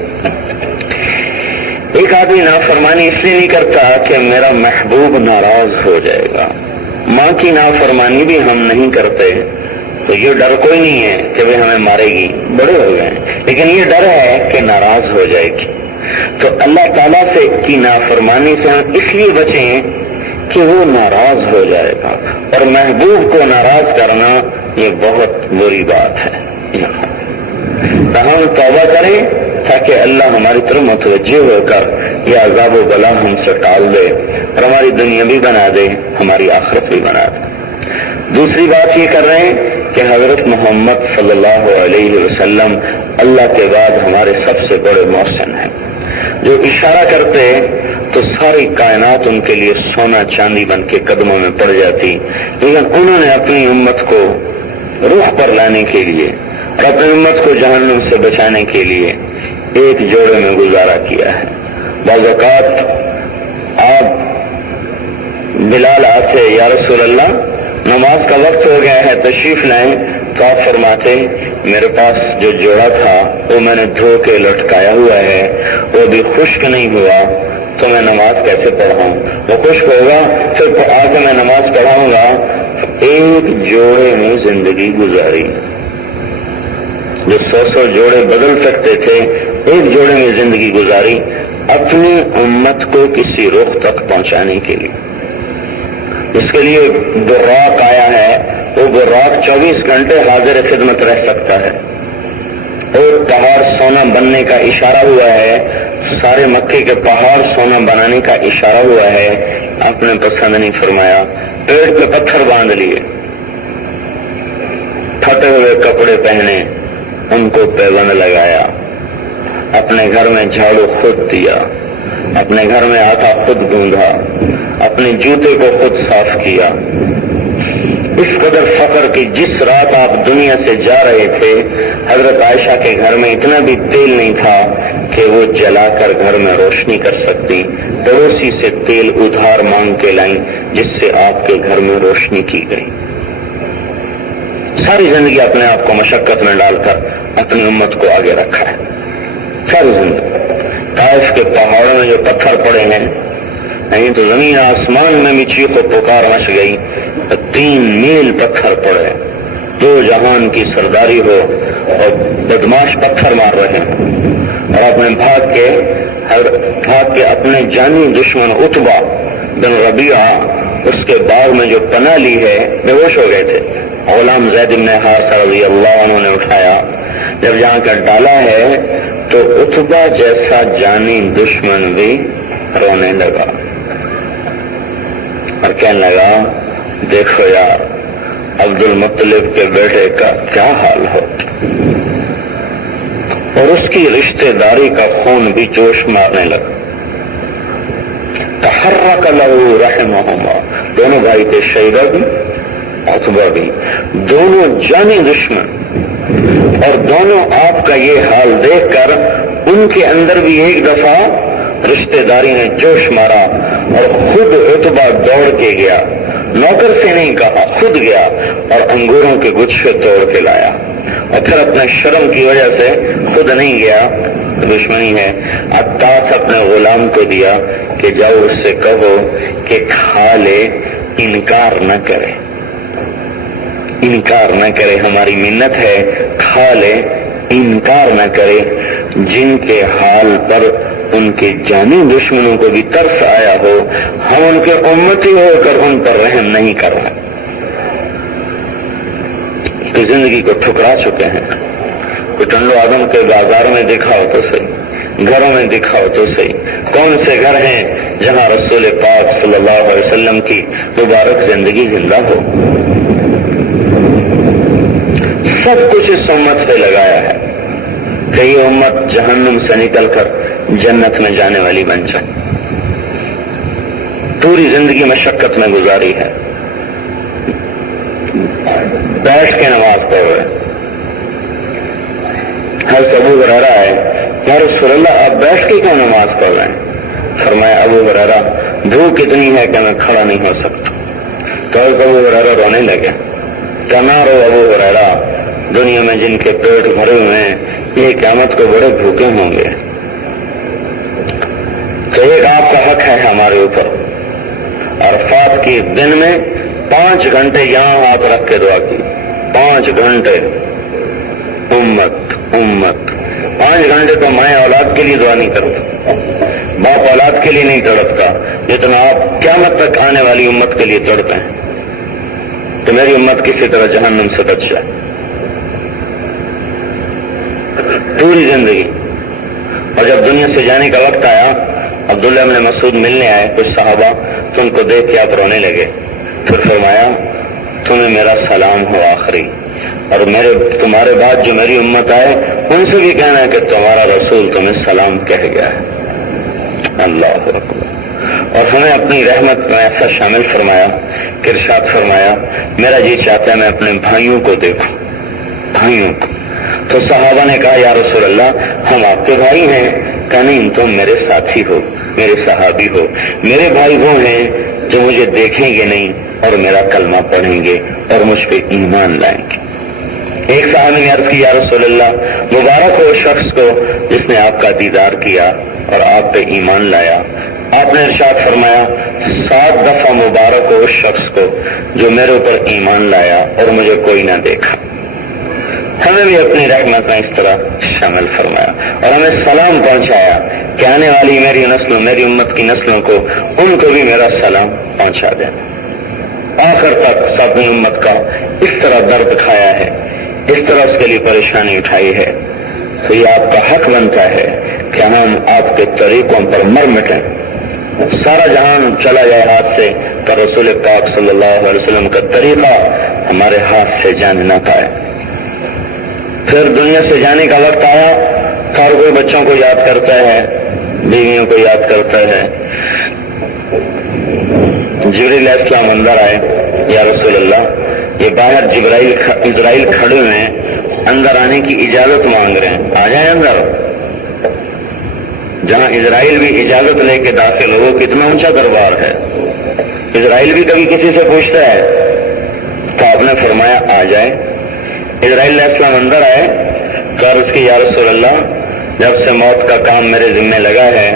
ایک آدمی نافرمانی اس لیے نہیں کرتا کہ میرا محبوب ناراض ہو جائے گا۔ ماں کی نافرمانی بھی ہم نہیں کرتے تو یہ ڈر کوئی نہیں ہے کہ وہ ہمیں مارے گی، بڑے ہو گئے ہیں، لیکن یہ ڈر ہے کہ ناراض ہو جائے گی۔ تو اللہ تعالیٰ سے کی نافرمانی سے ہم اس لیے بچیں کہ وہ ناراض ہو جائے گا، اور محبوب کو ناراض کرنا یہ بہت بری بات ہے۔ تو ہم توبہ کریں تاکہ اللہ ہماری طرف متوجہ ہو کر یہ عذاب و بلا ہم سے ٹال دے اور ہماری دنیا بھی بنا دے، ہماری آخرت بھی بنا دے۔ دوسری بات یہ کر رہے ہیں کہ حضرت محمد صلی اللہ علیہ وسلم اللہ کے بعد ہمارے سب سے بڑے محسن ہیں، جو اشارہ کرتے تو ساری کائنات ان کے لیے سونا چاندی بن کے قدموں میں پڑ جاتی، لیکن انہوں نے اپنی امت کو روح پر لانے کے لیے اور اپنی امت کو جہنم سے بچانے کے لیے ایک جوڑے میں گزارا کیا ہے۔ بعض اوقات آپ بلال آتے یا رسول اللہ نماز کا وقت ہو گیا ہے تشریف لائیں، تو آپ فرماتے میرے پاس جو جوڑا تھا وہ میں نے دھو کے لٹکایا ہوا ہے، وہ بھی خشک نہیں ہوا، تو میں نماز کیسے پڑھاؤں؟ وہ خشک ہوگا پھر آ کے میں نماز پڑھاؤں گا۔ ایک جوڑے میں زندگی گزاری، جو 100 جوڑے بدل سکتے تھے ایک جوڑے میں زندگی گزاری اپنی امت کو کسی رخ تک پہنچانے کے لیے۔ اس کے لیے براق آیا ہے، وہ براق 24 گھنٹے حاضر خدمت رہ سکتا ہے، اور پہاڑ سونا بننے کا اشارہ ہوا ہے، سارے مکے کے پہاڑ سونا بنانے کا اشارہ ہوا ہے، آپ نے پسند نہیں فرمایا، پیڑ پہ پتھر باندھ لیے، پھٹے ہوئے کپڑے پہنے، ان کو پیبند لگایا، اپنے گھر میں جھاڑو خود دیا، اپنے گھر میں آٹا خود گوندھا، اپنے جوتے کو خود صاف کیا۔ اس قدر فخر کہ جس رات آپ دنیا سے جا رہے تھے حضرت عائشہ کے گھر میں اتنا بھی تیل نہیں تھا کہ وہ جلا کر گھر میں روشنی کر سکتی، پڑوسی سے تیل ادھار مانگ کے لائیں جس سے آپ کے گھر میں روشنی کی گئی۔ ساری زندگی اپنے آپ کو مشقت میں ڈال کر اپنی امت کو آگے رکھا ہے، ساری زندگی۔ طائف کے پہاڑوں میں جو پتھر پڑے ہیں، نہیں تو زمین آسمان میں بھی چیخ و پکار مچ گئی، 3 میل پتھر پڑے، دو جہان کی سرداری ہو اور بدماش پتھر مار رہے ہیں، اور اپنے بھاگ کے اپنے جانی دشمن عتبہ بن ربیعہ اس کے باغ میں جو پناہ لی ہے بے ہوش ہو گئے تھے، غلام زید بن حارثہ رضی اللہ عنہ نے اٹھایا، جب جہاں کر ڈالا ہے تو عتبہ جیسا جانی دشمن بھی رونے لگا اور کہنے لگا دیکھو یار عبد المطلب کے بیٹے کا کیا حال ہو، اور اس کی رشتہ داری کا خون بھی جوش مارنے لگا۔ تحرک لہو رحمہما، دونوں بھائی تھے، شیبہ بھی عتبہ بھی، دونوں جانی دشمن، اور دونوں آپ کا یہ حال دیکھ کر ان کے اندر بھی ایک دفعہ رشتہ داری نے جوش مارا، اور خود عتبہ دوڑ کے گیا، نوکر سے نہیں کہا، خود گیا اور انگوروں کے گچھے توڑ کے لایا اور پھر اپنے شرم کی وجہ سے خود نہیں گیا، دشمنی ہے، عطاس اپنے غلام کو دیا کہ جاؤ اس سے کہو کہ کھا لے، انکار نہ کرے، انکار نہ کرے، ہماری منت ہے کھا لے، انکار نہ کرے۔ جن کے حال پر ان کے جانی دشمنوں کو بھی ترس آیا ہو، ہم ان کے امتی ہو کر ان پر رحم نہیں کر رہے، کہ زندگی کو ٹھکرا چکے ہیں۔ کوئی ٹنڈو آدم کے بازار میں دکھاؤ تو صحیح، گھروں میں دکھاؤ تو صحیح، کون سے گھر ہیں جہاں رسول پاک صلی اللہ علیہ وسلم کی مبارک زندگی زندہ ہو؟ سب کچھ اس امت پہ لگایا ہے کہ یہ امت جہنم سے نکل کر جنت میں جانے والی بن جائے۔ پوری زندگی مشقت میں گزاری ہے، بیٹھ کے نماز پڑھ رہے۔ حضرت ابو ہریرہ ہے، یا رسول اللہ آپ بیٹھ کے کیوں نماز پڑھ رہے ہیں؟ فرمایا ابو ہریرہ بھوک اتنی ہے کہ میں کھڑا نہیں ہو سکتا۔ تو حضرت ابو ہریرہ رونے لگے کہ نہ رو ابو ہریرہ، دنیا میں جن کے پیٹ بھرے ہوئے ہیں یہ قیامت کو بڑے بھوکے ہوں گے۔ تو ایک آپ کا حق ہے ہمارے اوپر، عرفات کے دن میں 5 گھنٹے یہاں ہاتھ رکھ کے دعا کی، 5 گھنٹے امت 5 گھنٹے تو میں اولاد کے لیے دعا نہیں کرتا، باپ اولاد کے لیے نہیں تڑپتا، جتنا آپ قیامت تک آنے والی امت کے لیے تڑپتے ہیں تو میری امت کسی طرح جہنم سے بچ جائے۔ پوری زندگی، اور جب دنیا سے جانے کا وقت آیا، عبداللہ بن مسعود ملنے آئے کچھ صحابہ، تو ان کو دیکھ کے آپ رونے لگے۔ پھر فرمایا تمہیں میرا سلام ہو آخری، اور تمہارے بعد جو میری امت آئے ان سے بھی کہنا ہے کہ تمہارا رسول تمہیں سلام کہہ گیا ہے۔ اللہ اکبر۔ اور ہمیں اپنی رحمت میں ایسا شامل فرمایا کہ ارشاد فرمایا میرا جی چاہتا ہے میں اپنے بھائیوں کو دیکھوں، بھائیوں کو۔ تو صحابہ نے کہا یا رسول اللہ ہم آپ کے بھائی ہیں؟ کہ نہیں تم میرے ساتھی ہو، میرے صحابی ہو، میرے بھائی وہ ہیں جو مجھے دیکھیں گے نہیں اور میرا کلمہ پڑھیں گے اور مجھ پہ ایمان لائیں گے۔ ایک صحابی نے عرض کی یا رسول اللہ مبارک ہو شخص کو جس نے آپ کا دیدار کیا اور آپ پہ ایمان لایا۔ آپ نے ارشاد فرمایا 7 دفعہ مبارک ہو اس شخص کو جو میرے اوپر ایمان لایا اور مجھے کوئی نہ دیکھا۔ ہمیں بھی اپنی رحمت میں اس طرح شامل فرمایا اور ہمیں سلام پہنچایا کہ آنے والی میری نسلوں، میری امت کی نسلوں کو ان کو بھی میرا سلام پہنچا دینا۔ آخر تک سب نے امت کا اس طرح درد کھایا ہے، اس طرح اس کے لیے پریشانی اٹھائی ہے، تو یہ آپ کا حق بنتا ہے کہ ہم آپ کے طریقوں پر مر مٹیں۔ سارا جہان چلا جائے ہاتھ سے کہ رسول پاک صلی اللہ علیہ وسلم کا طریقہ ہمارے ہاتھ سے جان نہ پائے۔ پھر دنیا سے جانے کا وقت آیا، ہر کوئی بچوں کو یاد کرتا ہے، بیویوں کو یاد کرتا ہے۔ جبریل علیہ السلام اندر آئے، یا رسول اللہ یہ باہر اسرائیل کھڑے ہوئے ہیں، اندر آنے کی اجازت مانگ رہے ہیں، آ جائیں اندر۔ جہاں اسرائیل بھی اجازت لے کے داخل ہو، کتنا اونچا دربار ہے، اسرائیل بھی کبھی کسی سے پوچھتا ہے، تو آپ نے فرمایا آ جائے۔ اسرائیل علیہ السلام اندر آئے تو عرض کی یا رسول اللہ جب سے موت کا کام میرے ذمہ لگا ہے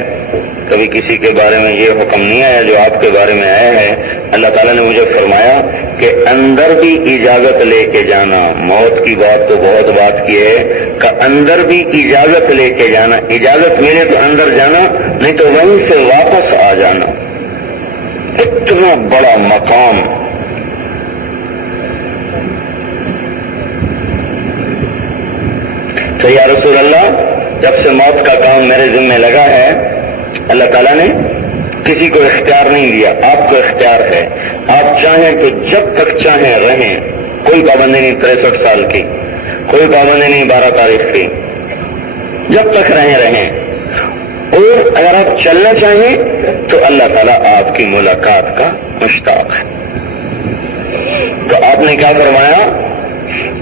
کبھی کسی کے بارے میں یہ حکم نہیں آیا جو آپ کے بارے میں آیا ہے۔ اللہ تعالیٰ نے مجھے فرمایا کہ اندر بھی اجازت لے کے جانا، موت کی بات تو بہت بات کی ہے کہ اندر بھی اجازت لے کے جانا، اجازت ملے تو اندر جانا، نہیں تو وہیں سے واپس آ جانا۔ اتنا بڑا مقام، تو یا رسول اللہ جب سے موت کا کام میرے ذمہ لگا ہے، اللہ تعالیٰ نے کسی کو اختیار نہیں دیا، آپ کو اختیار ہے، آپ چاہیں تو جب تک چاہیں رہیں، کوئی پابندی نہیں 63 سال کی، کوئی پابندی نہیں 12 تاریخ کی، جب تک رہیں۔ اور اگر آپ چلنا چاہیں تو اللہ تعالیٰ آپ کی ملاقات کا مشتاق ہے۔ تو آپ نے کیا فرمایا؟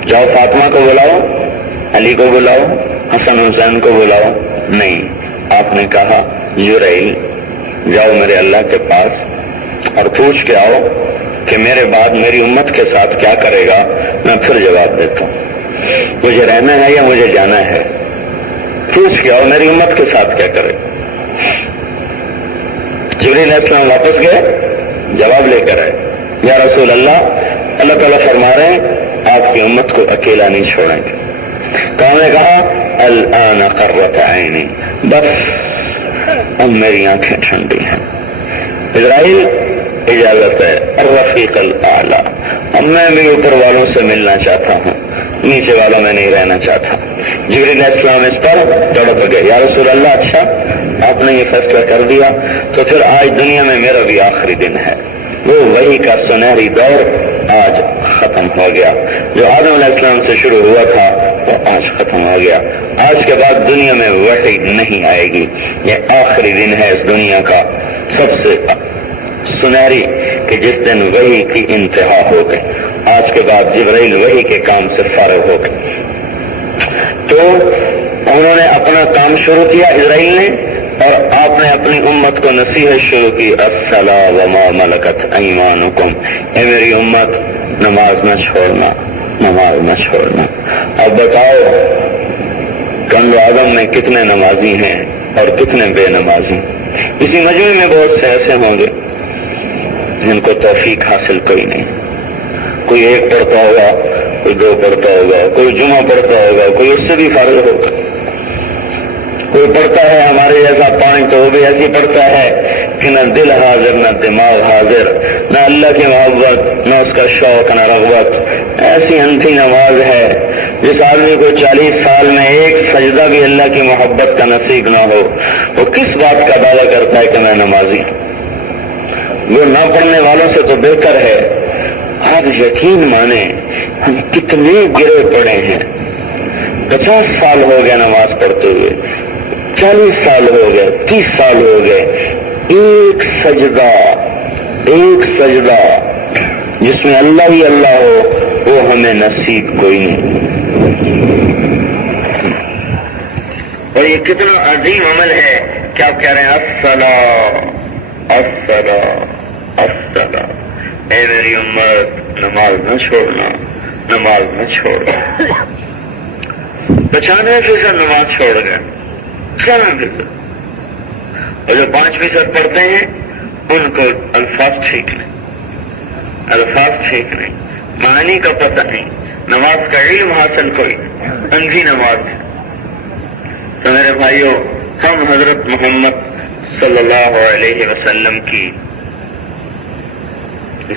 جاؤ فاطمہ کو بلاؤ، علی کو بلاؤ، حسن حسین کو بلاؤ؟ نہیں، آپ نے کہا جبرائیل جاؤ میرے اللہ کے پاس اور پوچھ کے آؤ کہ میرے بعد میری امت کے ساتھ کیا کرے گا، میں پھر جواب دیتا ہوں۔ مجھے رہنا ہے یا مجھے جانا ہے؟ پوچھ کے آؤ میری امت کے ساتھ کیا کرے۔ جبریل علیہ السلام واپس گئے، جواب لے کر آئے، یا رسول اللہ تعالیٰ فرما رہے ہیں آپ کی امت کو اکیلا نہیں چھوڑیں گے۔ کہاں نے کہا الآن قرۃ عینی، بس اب میری آنکھیں ٹھنڈی ہیں۔ اسرائیل اجازت ہے، الرفیق الاعلیٰ، اب میں بھی اوپر والوں سے ملنا چاہتا ہوں، نیچے والوں میں نہیں رہنا چاہتا۔ جبریل علیہ السلام اس پر تڑپ گئے، یا رسول اللہ اچھا آپ نے یہ فیصلہ کر دیا تو پھر آج دنیا میں میرا بھی آخری دن ہے۔ وہ وحی کا سنہری دور آج ختم ہو گیا، جو آدم علیہ السلام سے شروع ہوا تھا وہ آج ختم ہو گیا۔ آج کے بعد دنیا میں وحی نہیں آئے گی، یہ آخری دن ہے اس دنیا کا سب سے سنہری، کہ جس دن وحی کی انتہا ہو گئی۔ آج کے بعد جبرائیل وحی کے کام سے فارغ ہو گئے۔ تو انہوں نے اپنا کام شروع کیا اسرائیل نے، اور آپ نے اپنی امت کو نصیحت شروع کی، الصلاۃ وما ملکت ایمانکم، اے میری امت نماز نہ چھوڑنا، نماز نہ چھوڑنا۔ اب بتاؤ کنز اعظم میں کتنے نمازی ہیں اور کتنے بے نمازی؟ اسی مجموعے میں بہت سے ایسے ہوں گے جن کو توفیق حاصل کوئی نہیں، کوئی ایک پڑھتا ہوگا، کوئی دو پڑھتا ہوگا، کوئی جمعہ پڑھتا ہوگا، کوئی اس سے بھی فارغ ہوگا، کوئی پڑھتا ہے ہمارے جیسا 5 تو وہ بھی ایسی پڑھتا ہے کہ نہ دل حاضر نہ دماغ حاضر، نہ اللہ کی محبت نہ اس کا شوق نہ رغبت، ایسی انتھی نماز ہے جس آدمی کو 40 سال میں ایک سجدہ بھی اللہ کی محبت کا نصیب نہ ہو، وہ کس بات کا دعویٰ کرتا ہے کہ میں نمازی؟ وہ نہ پڑھنے والوں سے تو بہتر ہے۔ آپ یقین مانیں ہم کتنے گرے پڑے ہیں، 50 سال ہو گئے نماز پڑھتے ہوئے، 40 سال ہو گئے، 30 سال ہو گئے، ایک سجدہ جس میں اللہ ہی اللہ ہو وہ ہمیں نصیب کوئی نہیں۔ اور یہ کتنا عظیم عمل ہے کہ آپ کہہ رہے ہیں الصلاۃ الصلاۃ الصلاۃ، اے میری امت نماز نہ چھوڑنا، نماز نہ چھوڑنا۔ 95% نماز چھوڑ گئے، 95%، اور جو 5% پڑھتے ہیں ان کو الفاظ ٹھیک نہیں، الفاظ ٹھیک نہیں، معنی کا پتہ نہیں، نماز کا علم حاصل کوئی، انگھی نماز۔ تو میرے بھائیوں، ہم حضرت محمد صلی اللہ علیہ وسلم کی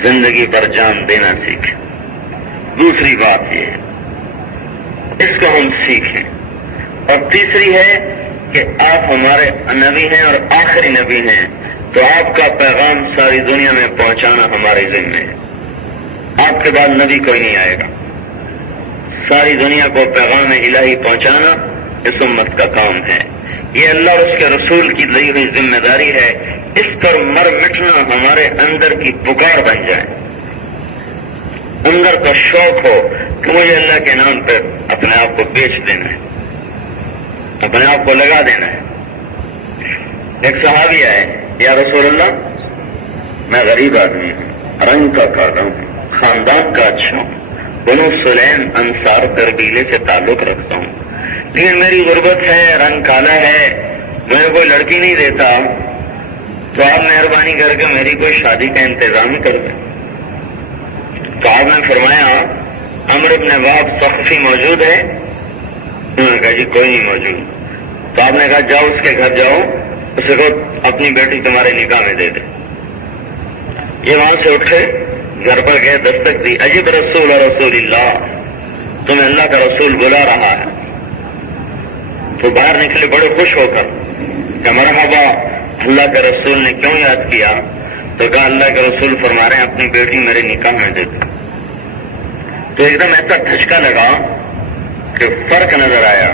زندگی پر جان دینا سیکھیں۔ دوسری بات یہ ہے اس کو ہم سیکھیں، اور تیسری ہے کہ آپ ہمارے نبی ہیں اور آخری نبی ہیں، تو آپ کا پیغام ساری دنیا میں پہنچانا ہمارے ذمہ ہے۔ آپ کے بعد نبی کوئی نہیں آئے گا، ساری دنیا کو پیغام الہی پہنچانا اس امت کا کام ہے۔ یہ اللہ اور اس کے رسول کی دی ہوئی ذمہ داری ہے، اس پر مر مٹنا ہمارے اندر کی پکار بن جائے، اندر کا شوق ہو کہ مجھے اللہ کے نام پر اپنے آپ کو بیچ دینا ہے، اپنے آپ کو لگا دینا ہے۔ ایک صحابی آئے، یا رسول اللہ میں غریب آدمی ہوں، رنگ کا کالا ہوں، خاندان کا اچھا ہوں، بنو سلیم انصار قبیلے سے تعلق رکھتا ہوں، لیکن میری غربت ہے، رنگ کالا ہے، مجھے کوئی لڑکی نہیں دیتا، تو آپ مہربانی کر کے میری کوئی شادی کا انتظام کر دیں۔ تو آپ نے فرمایا عمرو بن وہب ثقفی موجود ہے؟ انہوں نے کہا جی کوئی نہیں موجود۔ تو آپ نے کہا جاؤ اس کے گھر جاؤ، اسے کو اپنی بیٹی تمہارے نکاح میں دے دے۔ یہ وہاں سے اٹھے، گھر پر گئے، دستک دی، عجب رسول رسول اللہ، تمہیں اللہ کا رسول بلا رہا ہے۔ تو باہر نکلے بڑے خوش ہو کر کہ مرحبا، اللہ کے رسول نے کیوں یاد کیا؟ تو کہا اللہ کے رسول فرما رہے ہیں اپنی بیٹی میرے نکاح میں دے دے۔ تو ایک دم ایسا دھچکا لگا کہ فرق نظر آیا،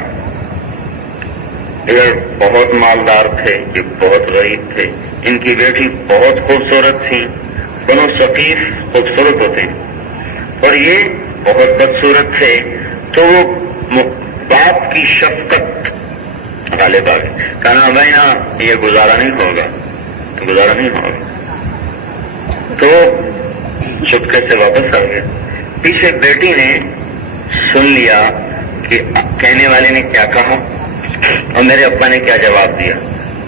ادھر بہت مالدار تھے، یہ بہت غریب تھے، ان کی بیٹی بہت خوبصورت تھی، بنو ثقیف خوبصورت ہوتے ہیں، اور یہ بہت بدصورت تھے، تو وہ باپ کی شفقت غالب آ گئی، کہنا بھائی نا یہ گزارا نہیں ہوگا، گزارا نہیں ہوگا۔ تو چپکے سے واپس آ گئے۔ پیچھے بیٹی نے سن لیا کہ کہنے والے نے کیا کہا اور میرے ابا نے کیا جواب دیا.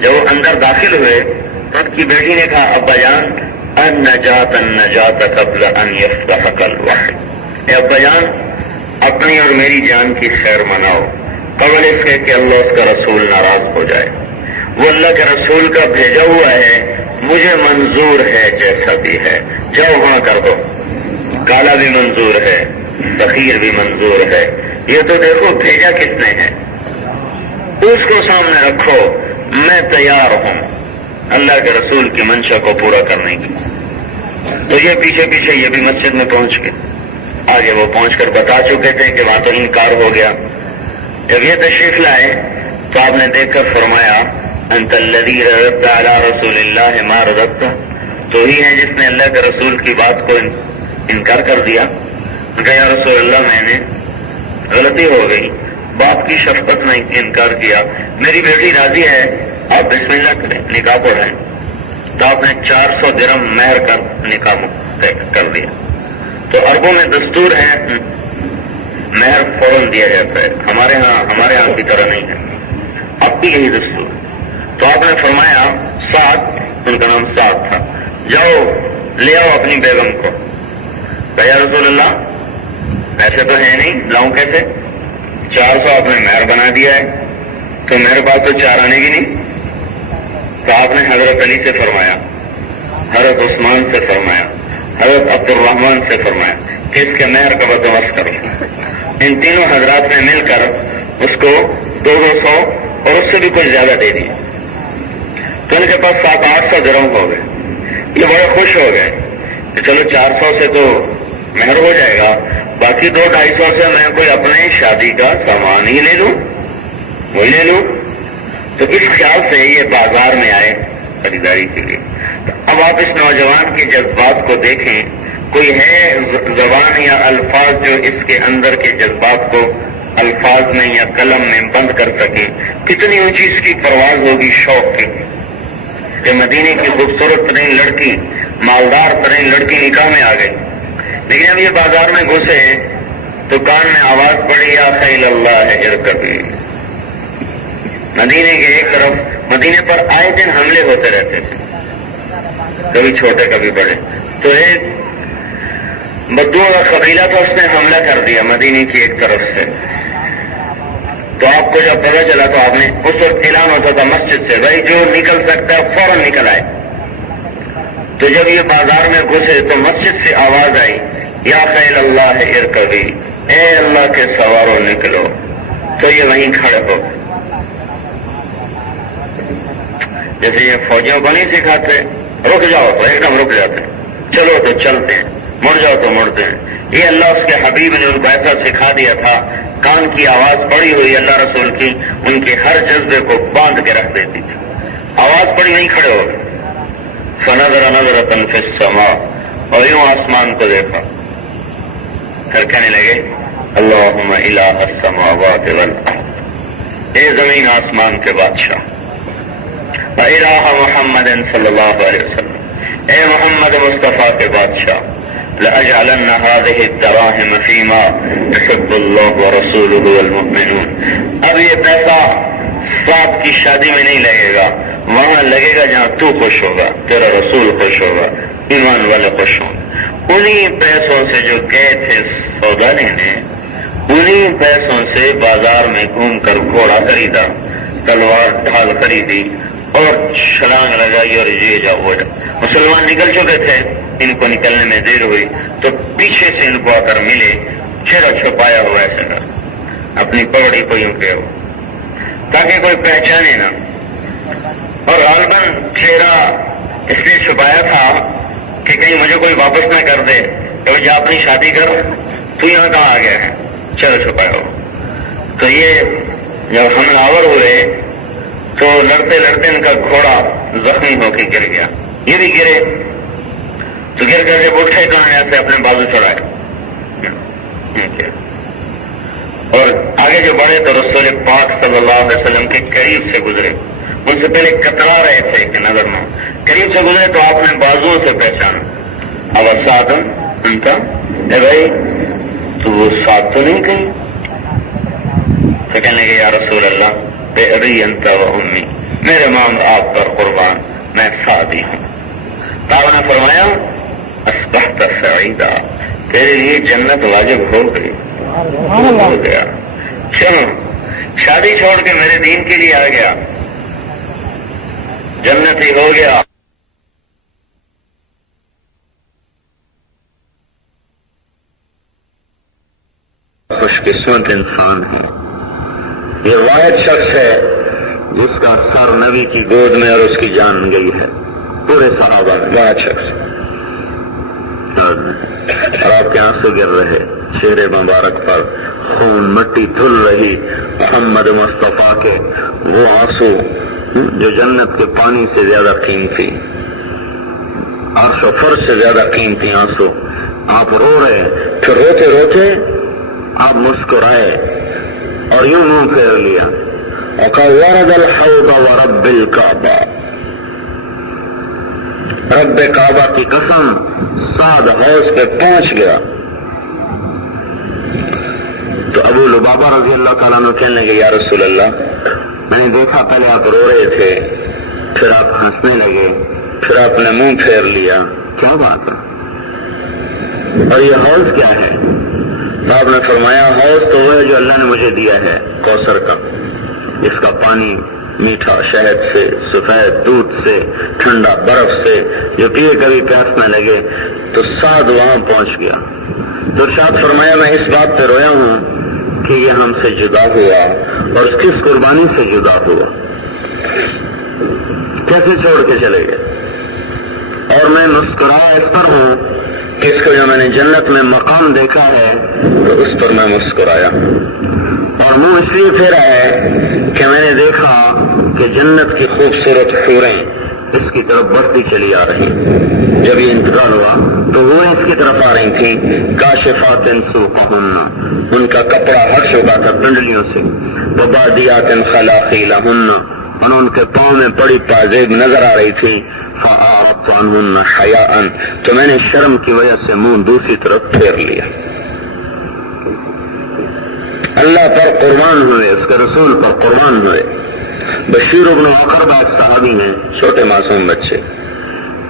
جب وہ اندر داخل ہوئے تو ان کی بیٹی نے کہا ابا جان النجات قبل ان یفتحک الوحی، اے ابا جان اپنی اور میری جان کی خیر مناؤ قبل اس کے کہ اللہ اس کا رسول ناراض ہو جائے. وہ اللہ کے رسول کا بھیجا ہوا ہے، مجھے منظور ہے جیسا بھی ہے، جاؤ وہاں کر دو. کالا بھی منظور ہے، فقیر بھی منظور ہے، یہ تو دیکھو بھیجا کس نے ہے، اس کو سامنے رکھو، میں تیار ہوں اللہ کے رسول کی منشا کو پورا کرنے کی. تو یہ پیچھے پیچھے یہ بھی مسجد میں پہنچ گئے. آگے وہ پہنچ کر بتا چکے تھے کہ وہاں تو انکار ہو گیا. جب یہ تشریف لائے تو آپ نے دیکھ کر فرمایا انت الذی رددت علی رسول اللہ ما رددت، تو ہی ہے جس نے اللہ کے رسول کی بات کو انکار کر دیا. کہا یا رسول اللہ میں نے غلطی ہو گئی، باپ کی شفقت میں انکار کیا، میری بیٹی راضی ہے، آپ بسم اللہ کریں نکاح پڑھیں. تو آپ نے 400 درہم مہر کا نکاح کر دیا. تو عربوں میں دستور ہے مہر فوراً دیا جاتا ہے، ہمارے ہاں کی طرح نہیں ہے، اب بھی یہی دستور. تو آپ نے فرمایا سعد، ان کا نام سعد تھا، جاؤ لے آؤ اپنی بیگم کو. کہا یا رسول اللہ ایسے تو ہے نہیں، لاؤں کیسے؟ 400 آپ نے مہر بنا دیا ہے تو میرے پاس تو 4 آنے کی نہیں. تو آپ نے حضرت علی سے فرمایا، حضرت عثمان سے فرمایا، حضرت عبد الرحمان سے فرمایا کہ اس کے مہر کا بندوبست کرو. ان تینوں حضرات نے مل کر اس کو 200 اور اس سے بھی کچھ زیادہ دے دی. تو ان کے پاس 700-800 درہم ہو گئے. یہ بڑے خوش ہو گئے کہ چلو 400 سے تو مہر ہو جائے گا، باقی 200-250 سے میں کوئی اپنے شادی کا سامان ہی لے لوں، وہی لے لوں. تو اس خیال سے یہ بازار میں آئے خریداری کے لیے. اب آپ اس نوجوان کے جذبات کو دیکھیں، کوئی ہے زبان یا الفاظ جو اس کے اندر کے جذبات کو الفاظ میں یا قلم میں بند کر سکے؟ کتنی اونچی اس کی پرواز ہوگی شوق کی کہ مدینے کی خوبصورت ترین لڑکی، مالدار ترین لڑکی نکاح میں آ گئی. لیکن اب یہ بازار میں گھسے تو کان میں آواز پڑی یا خیل اللہ ارکبی. مدینے کے ایک طرف مدینے پر آئے دن حملے ہوتے رہتے تھے، کبھی چھوٹے کبھی بڑے. تو ایک بدو کا قبیلہ تھا، اس نے حملہ کر دیا مدینے کی ایک طرف سے. تو آپ کو جب پتہ چلا تو آپ نے اس وقت اعلان ہوتا تھا مسجد سے، بھائی جو نکل سکتا ہے فوراً نکل آئے. تو جب یہ بازار میں گھسے تو مسجد سے آواز آئی یا خیل اللہ ارکبی، اے اللہ کے سواروں نکلو. تو یہ وہیں کھڑے ہو، جیسے یہ فوجیوں کو نہیں سکھاتے رک جاؤ تو ایک دم رک جاتے ہیں، چلو تو چلتے ہیں، مڑ جاؤ تو مڑتے ہیں. یہ اللہ اس کے حبیب نے ان کو ایسا سکھا دیا تھا، کان کی آواز پڑی ہوئی اللہ رسول کی ان کے ہر جذبے کو باندھ کے رکھ دیتی تھی. آواز پڑی وہیں کھڑے ہو گئے. فنظر نظرۃ فی السماء، اور یوں آسمان کو دیکھا، پھر کہنے لگے اللہم الہ السماوات والارض، اے زمین آسمان کے بادشاہ، وَإِلَٰهَ مُحَمَّدٍ صلی اللہ علیہ وسلم، اے محمد مصطفیٰ کے بادشاہ، لَأَجْعَلَنَّ هَٰذِهِ الدَّرَاهِمَ فِي مَا يُحِبُّ اللَّهُ وَرَسُولُهُ وَالْمُؤْمِنُونَ. اب یہ پیسہ سعد کی شادی میں نہیں لگے گا، وہاں لگے گا جہاں تو خوش ہوگا، تیرا رسول خوش ہوگا، ایمان والے خوش ہوں. انہی پیسوں سے جو گئے تھے سودا لینے، انہی پیسوں سے بازار میں گھوم کر گھوڑا خریدا، تلوار ڈھال خریدی اور چھلانگ لگائی اور یہ جا وہ جا. مسلمان نکل چکے تھے، ان کو نکلنے میں دیر ہوئی تو پیچھے سے ان کو آ کر ملے، چہرہ چھپایا ہوا ایسا کر اپنی پگڑی کو یوں کہ تاکہ کوئی پہچانے نہ. اور غالباً چہرہ اس لیے چھپایا تھا کہ کہیں مجھے کوئی واپس نہ کر دے کہ جا اپنی شادی کر، تو یہاں کہاں آ گیا ہے، چہرہ چھپایا ہو. تو یہ جب حملہ آور ہوئے تو لڑتے لڑتے ان کا گھوڑا زخمی ہو کے گر گیا. یہ بھی گرے تو گر کر جب اٹھے کہاں ایسے اپنے بازو چڑھائے اور آگے جو بڑھے تو رسول پاک صلی اللہ علیہ وسلم کے قریب سے گزرے. ان سے پہلے کترا رہے تھے کہ نظر نہ، قریب سے گزرے تو آپ نے بازوؤں سے پہچانا. اب سعد انت، اے بھائی تو وہ ساتھ تو نہیں گئی؟ تو کہنے لگے یا رسول اللہ بے ابی انت و امی، میرے ماں آپ پر قربان، میں سعدی ہوں۔ تو آپ نے فرمایا اصبحت سعیدا، تیرے لیے جنت واجب ہو گئی، ہو گیا، چلو شادی چھوڑ کے میرے دین کے لیے آ گیا، جنت ہی ہو گیا۔ خوش قسمت انسان ہے، یہ واحد شخص ہے جس کا سر نبی کی گود میں اور اس کی جان گئی ہے، پورے صحابہ میں واحد شخص، اور آپ کے آنسو گر رہے، چہرے مبارک پر خون مٹی دھل رہی، محمد مصطفیٰ کے وہ آنسو جو جنت کے پانی سے زیادہ قیمتی، عرش و فرش سے زیادہ قیمتی آنسو، آپ رو رہے، پھر روتے روتے آپ مسکرائے اور یوں منہ پھیر لیا، وَقَوَّرَدَ الْحَوْضَ وَرَبِّ الْكَعْبَةِ، رب کعبہ کی قسم سعد حوض پہ پہنچ گیا۔ تو ابو لبابہ رضی اللہ تعالیٰ عنہ کہنے لگے یا رسول اللہ، میں نے دیکھا پہلے آپ رو رہے تھے، پھر آپ ہنسنے لگے، پھر آپ نے منہ پھیر لیا، کیا بات ہے؟ اور یہ حوض کیا ہے؟ تو آپ نے فرمایا حوض تو وہ ہے جو اللہ نے مجھے دیا ہے، کوثر کا، اس کا پانی میٹھا شہد سے، سفید دودھ سے، ٹھنڈا برف سے، جو پیے کبھی پیاس نہ لگے۔ تو سعد وہاں پہنچ گیا۔ تو ارشاد فرمایا میں اس بات پہ رویا ہوں کہ یہ ہم سے جدا ہوا اور اس کی قربانی سے جدا ہوا، کیسے چھوڑ کے چلے گئے، اور میں مسکرایا اس پر ہوں کہ اس کو جو میں نے جنت میں مقام دیکھا ہے تو اس پر میں مسکرایا، اور منہ اس لیے پھیرا ہے کہ میں نے دیکھا کہ جنت کی خوبصورت حوریں اس کی طرف بڑھتی چلی آ رہی، جب یہ انتقال ہوا تو وہ اس کی طرف آ رہی تھیں، کاشفات سوقہن، ان کا کپڑا ہٹ چکا تھا ڈنڈلیوں سے، وبادیات خلاخیلہن، اور ان کے پاؤں میں بڑی پازیب نظر آ رہی تھی، فأعرضت عنہن حیاء، تو میں نے شرم کی وجہ سے منہ دوسری طرف پھیر لیا۔ اللہ پر قربان ہوئے، اس کے رسول پر قربان ہوئے۔ بشیر ابن عقربہ ایک صحابی ہیں، چھوٹے معصوم بچے،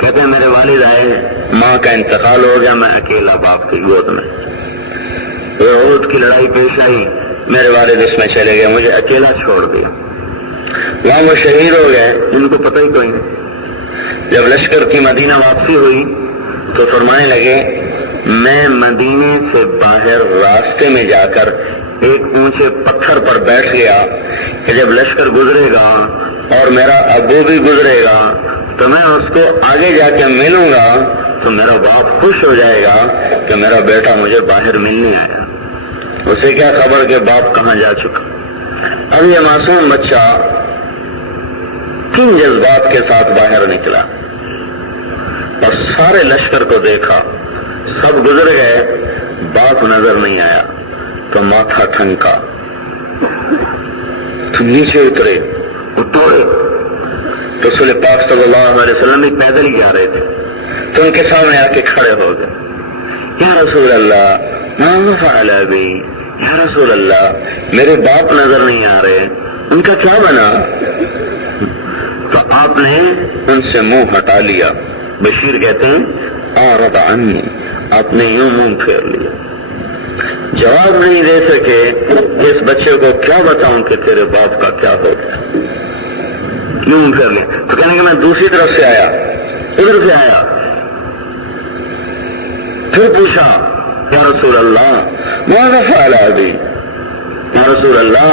کہتے ہیں میرے والد آئے، ماں کا انتقال ہو گیا، میں اکیلا باپ کی گود میں، احد کی لڑائی پیش آئی، میرے والد اس میں چلے گئے، مجھے اکیلا چھوڑ دیا، وہاں وہ شہید ہو گئے، ان کو پتہ ہی کوئی نہیں۔ جب لشکر کی مدینہ واپسی ہوئی تو فرمانے لگے میں مدینے سے باہر راستے میں جا کر ایک اونچے پتھر پر بیٹھ گیا کہ جب لشکر گزرے گا اور میرا ابو بھی گزرے گا تو میں اس کو آگے جا کے ملوں گا تو میرا باپ خوش ہو جائے گا کہ میرا بیٹا مجھے باہر ملنے آیا، اسے کیا خبر کہ باپ کہاں جا چکا۔ اب یہ معصوم بچہ کن جذبات کے ساتھ باہر نکلا اور سارے لشکر کو دیکھا، سب گزر گئے، باپ نظر نہیں آیا، تو ماتھا ٹھنکا، تو نیچے اترے، توڑے، تو رسول پاک صلی اللہ علیہ وسلم بھی پیدل ہی جا رہے تھے، تو ان کے سامنے آ کے کھڑے ہو گئے، یا رسول اللہ ما فعل ابی، یا رسول اللہ میرے باپ نظر نہیں آ رہے، ان کا کیا بنا؟ تو آپ نے ان سے منہ ہٹا لیا۔ بشیر کہتے ہیں اعرض عنی، آپ نے یوں منہ پھیر لیا، جواب نہیں دے سکے اس بچے کو کیا بتاؤں کہ تیرے باپ کا کیا ہو گیا، یوں منہ پھیر لیا۔ تو کہنے کہ میں دوسری طرف سے آیا، ادھر سے آیا، پھر پوچھا یا رسول اللہ ماذا فعل ابی، یا رسول اللہ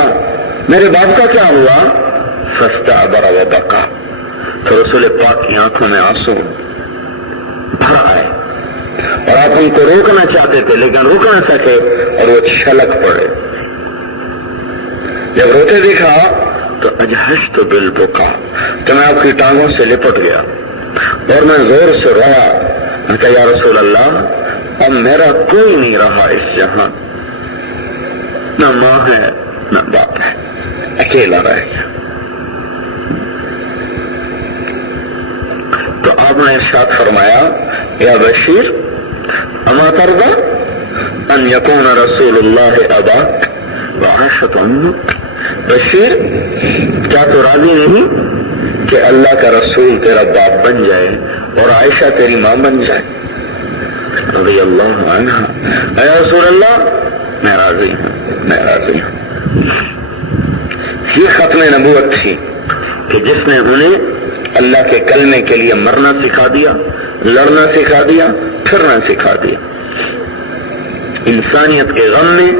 میرے باپ کا کیا ہوا؟ فاستعبر وبکا، تو رسول پاک کی آنکھوں میں آنسو بھر آئے، اور آپ ان کو روکنا چاہتے تھے لیکن روک نہ سکے اور وہ چھلک پڑے۔ جب روتے دیکھا تو اجہشت بالبکا، تو میں آپ کی ٹانگوں سے لپٹ گیا اور میں زور سے رویا، میں کہا یا رسول اللہ اب میرا کوئی نہیں رہا اس جہاں، نہ ماں ہے نہ باپ ہے، اکیلا رہ گیا۔ تو آپ نے ارشاد فرمایا یا بشیر اما ترضى ان یکون رسول اللہ اباک وعائشۃ امک، بشیر کیا تو راضی نہیں کہ اللہ کا رسول تیرا باپ بن جائے اور عائشہ تیری ماں بن جائے؟ رضی اللہ عنہ، اے رسول اللہ میں راضی ہوں، میں راضی ہوں۔ یہ ختم نبوت تھی کہ جس نے انہیں اللہ کے کلمے کے لیے مرنا سکھا دیا، لڑنا سکھا دیا، پھرنا سکھا دیا، انسانیت کے غم میں،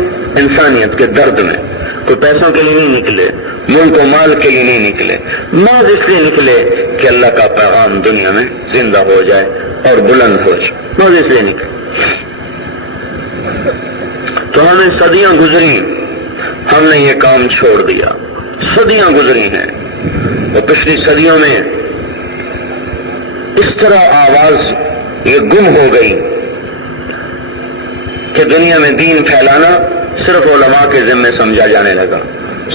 انسانیت کے درد میں۔ کوئی پیسوں کے لیے نہیں نکلے، ملک و مال کے لیے نہیں نکلے، محض اس لیے نکلے کہ اللہ کا پیغام دنیا میں زندہ ہو جائے اور بلند ہو جائے، محض اس لیے نکلے۔ تو ہمیں صدیاں گزری، ہم نے یہ کام چھوڑ دیا، صدیاں گزری ہیں، اور پچھلی صدیوں میں اس طرح آواز یہ گم ہو گئی کہ دنیا میں دین پھیلانا صرف علماء کے ذمے سمجھا جانے لگا،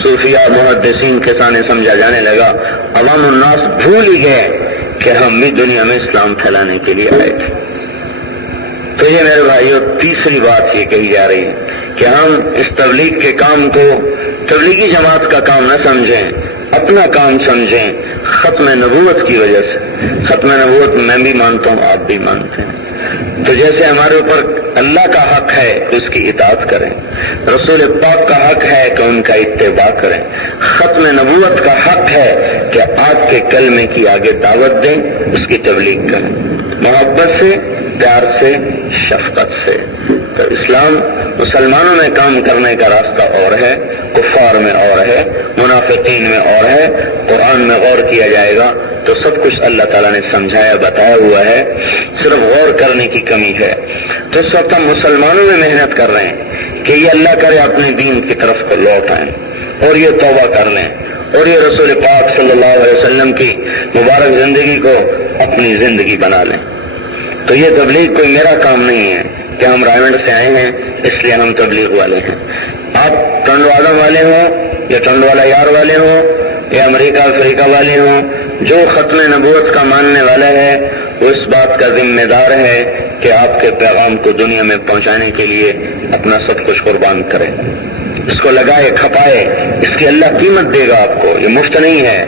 صوفیاء محدثین کے سامنے سمجھا جانے لگا، عوام الناس بھول ہی گئے کہ ہم بھی دنیا میں اسلام پھیلانے کے لیے آئے تھے۔ تو یہ میرے بھائیو تیسری بات یہ کہی جا رہی ہے کہ ہم اس تبلیغ کے کام کو تبلیغی جماعت کا کام نہ سمجھیں، اپنا کام سمجھیں، ختم نبوت کی وجہ سے۔ ختم نبوت میں بھی مانتا ہوں، آپ بھی مانتے ہیں، تو جیسے ہمارے اوپر اللہ کا حق ہے کہ اس کی اطاعت کریں، رسول پاک کا حق ہے کہ ان کا اتباع کریں، ختم نبوت کا حق ہے کہ آپ کے کلمے کی آگے دعوت دیں، اس کی تبلیغ کریں، محبت سے، پیار سے، شفقت سے۔ تو اسلام مسلمانوں میں کام کرنے کا راستہ اور ہے، کفار میں اور ہے، منافقین میں اور ہے۔ قرآن میں غور کیا جائے گا تو سب کچھ اللہ تعالیٰ نے سمجھایا بتایا ہوا ہے، صرف غور کرنے کی کمی ہے۔ تو اس وقت ہم مسلمانوں میں محنت کر رہے ہیں کہ یہ اللہ کرے اپنے دین کی طرف کو لوٹ آئیں اور یہ توبہ کر لیں اور یہ رسول پاک صلی اللہ علیہ وسلم کی مبارک زندگی کو اپنی زندگی بنا لیں۔ تو یہ تبلیغ کوئی میرا کام نہیں ہے کہ ہم رائمنڈ سے آئے ہیں اس لیے ہم تبلیغ والے ہیں۔ آپ ٹنڈوالا والے ہوں یا ٹنڈوالا یار والے ہوں یا امریکہ افریقہ والے ہوں، جو ختم نبوت کا ماننے والا ہے وہ اس بات کا ذمہ دار ہے کہ آپ کے پیغام کو دنیا میں پہنچانے کے لیے اپنا سب کچھ قربان کرے، اس کو لگائے کھپائے، اس کی اللہ قیمت دے گا آپ کو، یہ مفت نہیں ہے،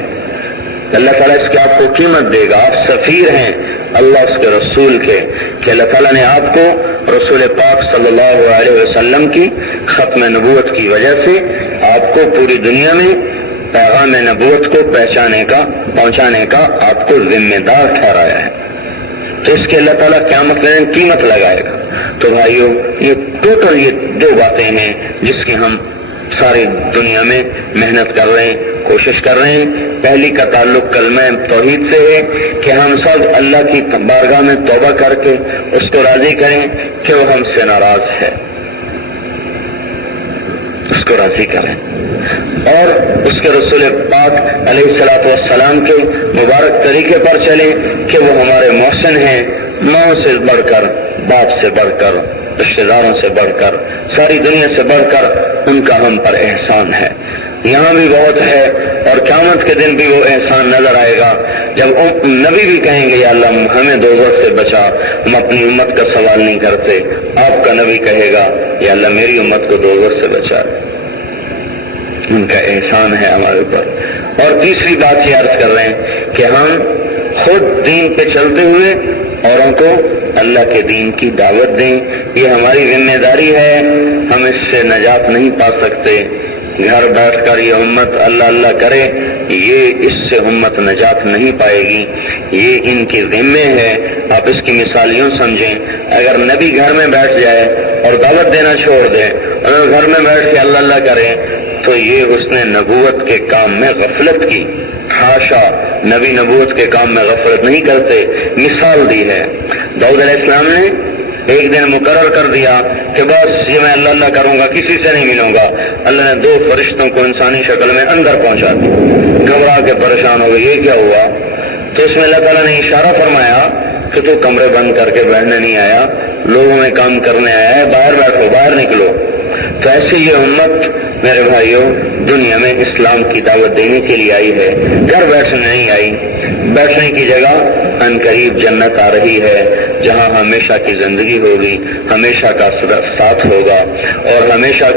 اللہ تعالیٰ اس کی آپ کو قیمت دے گا۔ آپ سفیر ہیں اللہ اس کے رسول کے، کہ اللہ تعالیٰ نے آپ کو رسول پاک صلی اللہ علیہ وسلم کی ختم نبوت کی وجہ سے آپ کو پوری دنیا میں پیغام نبوت کو پہنچانے کا آپ کو ذمہ دار ٹھہرایا ہے، تو اس کے اللہ تعالیٰ قیامت میں قیمت لگائے گا۔ تو بھائیو یہ ٹوٹل یہ دو باتیں ہیں جس کی ہم ساری دنیا میں محنت کر رہے ہیں، کوشش کر رہے ہیں۔ پہلی کا تعلق کلمہ توحید سے ہے کہ ہم سب اللہ کی بارگاہ میں توبہ کر کے اس کو راضی کریں کہ وہ ہم سے ناراض ہے، اس کو راضی کریں، اور اس کے رسول پاک علیہ الصلوۃ والسلام کے مبارک طریقے پر چلیں کہ وہ ہمارے محسن ہیں، ماں سے بڑھ کر، باپ سے بڑھ کر، رشتے داروں سے بڑھ کر، ساری دنیا سے بڑھ کر ان کا ہم پر احسان ہے، یہاں بھی بہت ہے، اور قیامت کے دن بھی وہ احسان نظر آئے گا جب نبی بھی کہیں گے یا اللہ ہمیں دوزخ سے بچا، ہم اپنی امت کا سوال نہیں کرتے، آپ کا نبی کہے گا یا اللہ میری امت کو دوزخ سے بچا، ان کا احسان ہے ہمارے اوپر۔ اور تیسری بات یہ عرض کر رہے ہیں کہ ہم خود دین پہ چلتے ہوئے اوروں کو اللہ کے دین کی دعوت دیں، یہ ہماری ذمہ داری ہے، ہم اس سے نجات نہیں پا سکتے۔ گھر بیٹھ کر یہ امت اللہ اللہ کرے، یہ اس سے امت نجات نہیں پائے گی، یہ ان کے ذمے ہے۔ آپ اس کی مثال یوں سمجھیں، اگر نبی گھر میں بیٹھ جائے اور دعوت دینا چھوڑ دے، اور گھر میں بیٹھ کے اللہ اللہ کرے، تو یہ اس نے نبوت کے کام میں غفلت کی۔ حاشا، نبی نبوت کے کام میں غفلت نہیں کرتے۔ مثال دی ہے، داؤد علیہ السلام نے ایک دن مقرر کر دیا کہ بس یہ میں اللہ اللہ کروں گا، کسی سے نہیں ملوں گا۔ اللہ نے 2 فرشتوں کو انسانی شکل میں اندر پہنچا دی، گھبرا کے پریشان ہو گئے، یہ کیا ہوا؟ تو اس میں اللہ تعالیٰ نے اشارہ فرمایا کہ تو کمرے بند کر کے بیٹھنے نہیں آیا، لوگوں میں کام کرنے آیا ہے، باہر بیٹھو، باہر نکلو۔ تو ایسے یہ امت میرے بھائیوں دنیا میں اسلام کی دعوت دینے کے لیے آئی ہے، گھر بیٹھنے نہیں آئی۔ بیٹھنے کی جگہ ان قریب جنت آ رہی ہے، جہاں ہمیشہ کی زندگی ہوگی، ہمیشہ کا ساتھ ہوگا اور ہمیشہ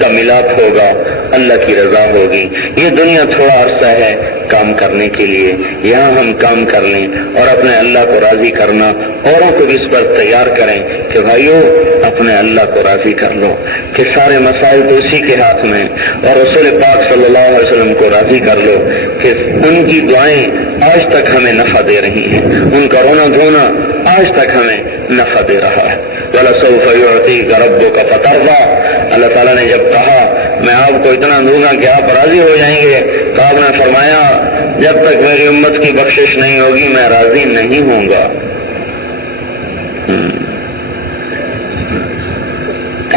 کا ملاپ ہوگا، اللہ کی رضا ہوگی۔ یہ دنیا تھوڑا عرصہ ہے کام کرنے کے لیے، یہاں ہم کام کر لیں اور اپنے اللہ کو راضی کرنا، اوروں کو بھی اس پر تیار کریں کہ بھائیو اپنے اللہ کو راضی کر لو، کہ سارے مسائل تو اسی کے ہاتھ میں، اور رسول پاک صلی اللہ علیہ وسلم کو راضی کر لو کہ ان کی دعائیں آج تک ہمیں نفع دے رہی ہیں، ان کا رونا دھونا آج تک ہمیں نفع دے رہا ہے۔ وَلَسَوْفَ يُعْطِيكَ رَبُّكَ فَتَرْضَىٰ، اللہ تعالیٰ نے جب کہا میں آپ کو اتنا دوں گا کہ آپ راضی ہو جائیں گے، تو آپ نے فرمایا جب تک میری امت کی بخشش نہیں ہوگی میں راضی نہیں ہوں گا۔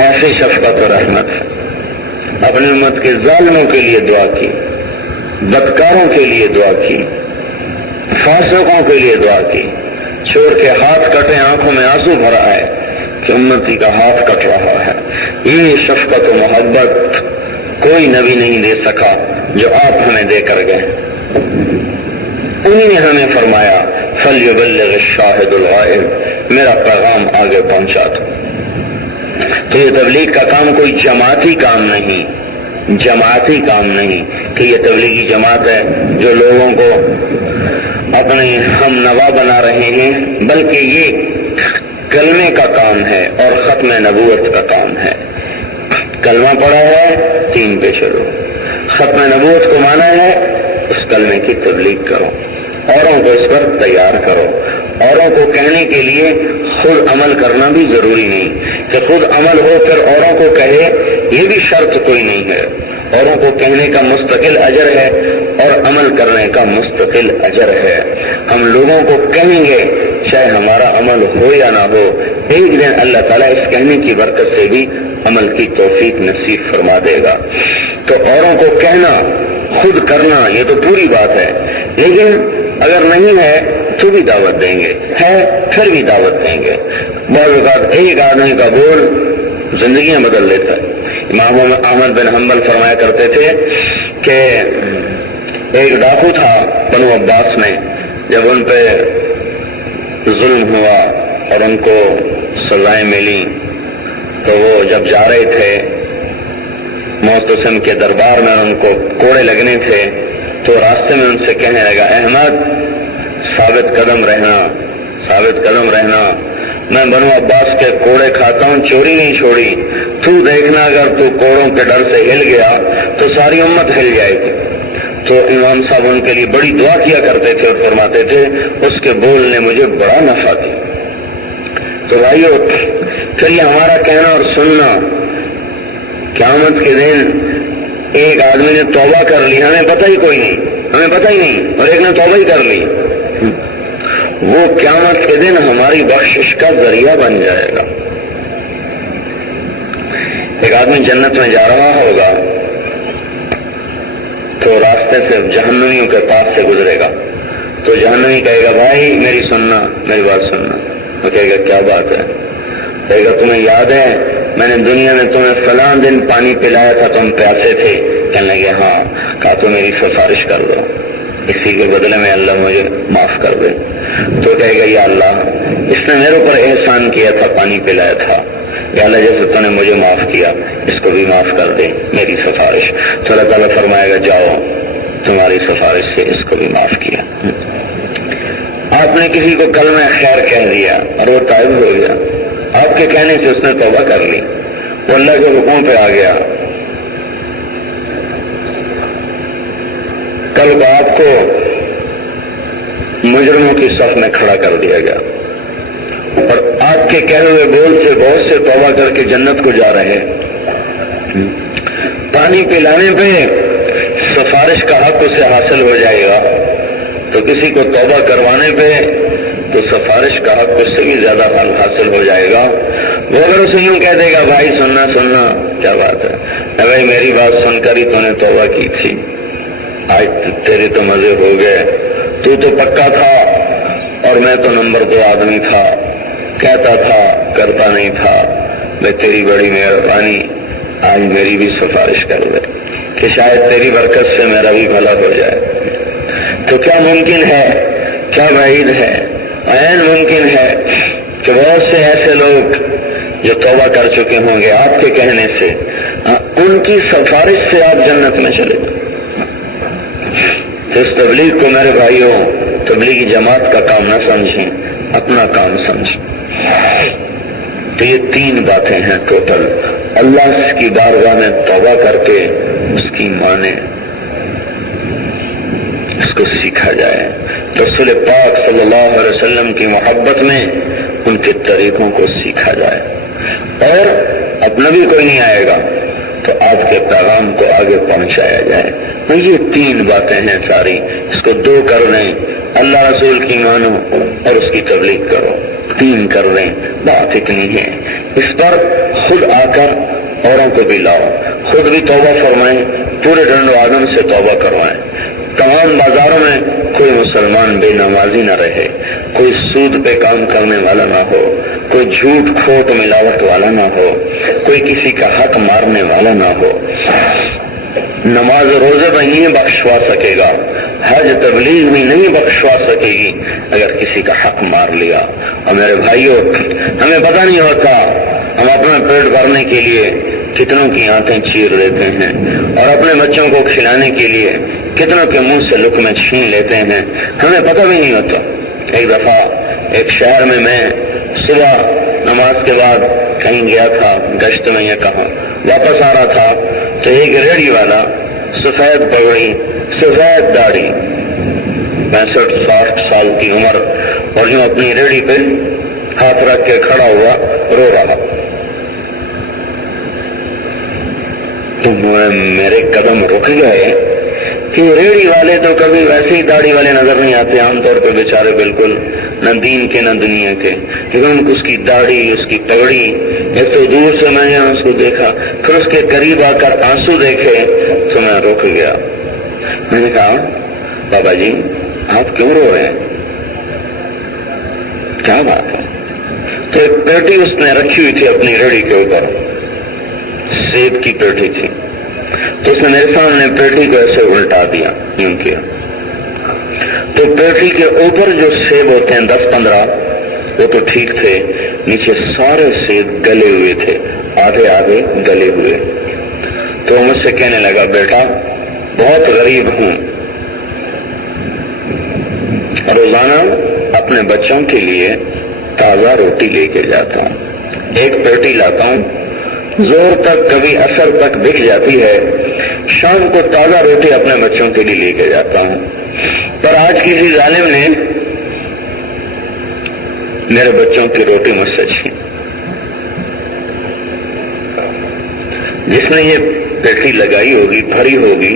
ایسی شفقت اور رحمت ہے۔ اپنی امت کے ظالموں کے لیے دعا کی، بدکاروں کے لیے دعا کی، فاسقوں کے لیے دعا کی، چور کے ہاتھ کٹے آنکھوں میں آنسو بھرا ہے کہ امتی کا ہاتھ کٹ رہا ہے۔ یہ شفقت و محبت کوئی نبی نہیں دے سکا جو آپ ہمیں دے کر گئے۔ انہی نے ہمیں فرمایا فَلْيُبَلِّغِ الشَّاهِدُ الْغَائِبُ، میرا پیغام آگے پہنچا دو۔ تو یہ تبلیغ کا کام کوئی جماعتی کام نہیں، جماعتی کام نہیں کہ یہ تبلیغی جماعت ہے جو لوگوں کو اپنے ہم نوا بنا رہے ہیں، بلکہ یہ کلمے کا کام ہے اور ختم نبوت کا کام ہے۔ کلمہ پڑھا ہے 3 پہ چلو، ختم نبوت کو مانا ہے اس کلمے کی تبلیغ کرو، اوروں کو اس پر تیار کرو۔ اوروں کو کہنے کے لیے خود عمل کرنا بھی ضروری نہیں کہ خود عمل ہو پھر اوروں کو کہے، یہ بھی شرط کوئی نہیں ہے۔ اوروں کو کہنے کا مستقل اجر ہے اور عمل کرنے کا مستقل اجر ہے۔ ہم لوگوں کو کہیں گے چاہے ہمارا عمل ہو یا نہ ہو، ایک دن اللہ تعالیٰ اس کہنے کی برکت سے بھی عمل کی توفیق نصیب فرما دے گا۔ تو اوروں کو کہنا، خود کرنا یہ تو پوری بات ہے، لیکن اگر نہیں ہے تو بھی دعوت دیں گے، ہے پھر بھی دعوت دیں گے۔ بعض اوقات ایک آدمی کا بول زندگیاں بدل لیتا ہے۔ امام احمد بن حنبل فرمایا کرتے تھے کہ ایک ڈاکو تھا بنو عباس میں، جب ان پہ ظلم ہوا اور ان کو سزائیں ملی تو وہ جب جا رہے تھے معتصم کے دربار میں، ان کو کوڑے لگنے تھے تو راستے میں ان سے کہنے لگا احمد ثابت قدم رہنا، ثابت قدم رہنا، میں بنو عباس کے کوڑے کھاتا ہوں، چوری نہیں چھوڑی، تو دیکھنا اگر تو کوڑوں کے ڈر سے ہل گیا تو ساری امت ہل جائے گی۔ تو امام صاحب ان کے لیے بڑی دعا کیا کرتے تھے اور فرماتے تھے اس کے بول نے مجھے بڑا نفع دیا۔ تو بھائیو پھر یہ ہمارا کہنا اور سننا، قیامت کے دن ایک آدمی نے توبہ کر لی، ہمیں پتہ ہی کوئی نہیں، ہمیں پتہ ہی نہیں، اور ایک نے توبہ ہی کر لی، وہ قیامت کے دن ہماری بخشش کا ذریعہ بن جائے گا۔ ایک آدمی جنت میں جا رہا ہوگا تو راستے سے جہنمیوں کے پاس سے گزرے گا، تو جہنمی کہے گا بھائی میری سننا، میری بات سننا۔ وہ کہے گا کیا بات ہے؟ کہے گا تمہیں یاد ہے میں نے دنیا میں تمہیں فلاں دن پانی پلایا تھا، تم پیاسے تھے؟ کہنے لگے ہاں۔ کہا تو میری سفارش کر دو، اسی کے بدلے میں اللہ مجھے معاف کر دے۔ تو کہے گا یا اللہ اس نے میرے اوپر احسان کیا تھا، پانی پلایا تھا، یا اللہ جیسے تو نے مجھے معاف کیا اس کو بھی معاف کر دے، میری سفارش۔ تو اللہ تعالیٰ فرمائے گا جاؤ تمہاری سفارش سے اس کو بھی معاف کیا۔ آپ نے کسی کو کلمہ خیر کہہ دیا اور وہ تائب ہو گیا، آپ کے کہنے سے اس نے توبہ کر لی، وہ اللہ کے حکم پہ آ گیا، کل کو آپ کو مجرموں کی صف میں کھڑا کر دیا گیا اور آپ کے کہے ہوئے بول سے بہت سے توبہ کر کے جنت کو جا رہے، پانی پلانے پہ سفارش کا حق اسے حاصل ہو جائے گا، تو کسی کو توبہ کروانے پہ تو سفارش کا حق اس سے بھی زیادہ حاصل ہو جائے گا۔ وہ اگر اسے یوں کہہ دے گا بھائی سننا سننا، کیا بات ہے بھائی میری بات سن کر ہی تو نے توبہ کی تھی، آج تیرے تو مزے ہو گئے، تو پکا تھا اور میں تو نمبر 2 آدمی تھا، کہتا تھا کرتا نہیں تھا، میں تیری بڑی مہربانی آج میری بھی سفارش کر دے کہ شاید تیری برکت سے میرا بھی بھلا ہو جائے۔ تو کیا ممکن ہے، کیا بعید ہے عین ممکن ہے کہ بہت سے ایسے لوگ جو توبہ کر چکے ہوں گے آپ کے کہنے سے، ان کی سفارش سے آپ جنت میں چلے جائیں۔ تو اس تبلیغ کو میرے بھائیوں تبلیغی جماعت کا کام نہ سمجھیں، اپنا کام سمجھیں۔ تو یہ 3 باتیں ہیں ٹوٹل، اللہ کی بارگاہ میں توبہ کر کے اس کی مانے، اس کو سیکھا جائے، رسول پاک صلی اللہ علیہ وسلم کی محبت میں ان کے طریقوں کو سیکھا جائے، اور اب نبی کوئی نہیں آئے گا تو آپ کے پیغام کو آگے پہنچایا جائے۔ یہ 3 باتیں ہیں ساری، اس کو 2 کر دیں، اللہ رسول کی مانو اور اس کی تبلیغ کرو، 3 کر دیں، بات اتنی ہے۔ اس پر خود آ کر اوروں کو بھی لاؤ، خود بھی توبہ فرمائیں، پورے ڈنڈ و آدم سے توبہ کروائیں، تمام بازاروں میں کوئی مسلمان بے نمازی نہ رہے، کوئی سود پہ کام کرنے والا نہ ہو، کوئی جھوٹ کھوٹ ملاوٹ والا نہ ہو، کوئی کسی کا حق مارنے والا نہ ہو۔ نماز روزے میں نہیں بخشوا سکے گا، حج تبلیغ بھی نہیں بخشوا سکے گی اگر کسی کا حق مار لیا۔ اور میرے بھائیوں، ہمیں پتہ نہیں ہوتا ہم اپنا پیٹ بھرنے کے لیے کتنوں کی آنتیں چیر لیتے ہیں، اور اپنے بچوں کو کھلانے کے لیے کتنوں کے منہ سے لقمے چھین لیتے ہیں، ہمیں پتہ بھی نہیں ہوتا۔ ایک دفعہ ایک شہر میں صبح نماز کے بعد کہیں گیا تھا گشت میں، یا کہاں واپس آ رہا تھا تو ایک ریڑھی والا، سفید پگڑی، سفید داڑھی، 65-60 سال کی عمر، اور یوں اپنی ریڑھی پہ ہاتھ رکھ کے کھڑا ہوا رو رہا۔ تو میرے قدم رک گئے کہ ریڑھی والے تو کبھی ویسے ہی داڑھی والے نظر نہیں آتے، عام طور پہ بیچارے بالکل نہ دین کے نہ دنیا کے، لیکن اس کی داڑھی، اس کی پگڑی، ایک تو دور سے میں نے اس کو دیکھا، پھر اس کے قریب آ کر آنسو دیکھے تو میں رک گیا۔ میں نے کہا بابا جی آپ کیوں رو رہے ہیں، کیا بات ہے؟ تو ایک پیٹی اس نے رکھی ہوئی تھی اپنی ریڑھی کے اوپر، سیب کی پیٹی تھی، تو اس نے میرے سامنے پیٹی کو ایسے الٹا دیا، یوں کیا، تو پیٹی کے اوپر جو سیب ہوتے ہیں 10-15 وہ تو ٹھیک تھے، نیچے سارے سیب گلے ہوئے تھے، آدھے آدھے گلے ہوئے۔ تو مجھ سے کہنے لگا بیٹا بہت غریب ہوں، روزانہ اپنے بچوں کے لیے تازہ روٹی لے کے جاتا ہوں، ایک پیٹی لاتا ہوں، زور تک کبھی عصر تک بک جاتی ہے، شام کو تازہ روٹی اپنے بچوں کے لیے لے کے جاتا ہوں، پر آج کسی ظالم نے میرے بچوں کی روٹی مجھ سے چھین۔ جس نے یہ پیٹی لگائی ہوگی، بھری ہوگی،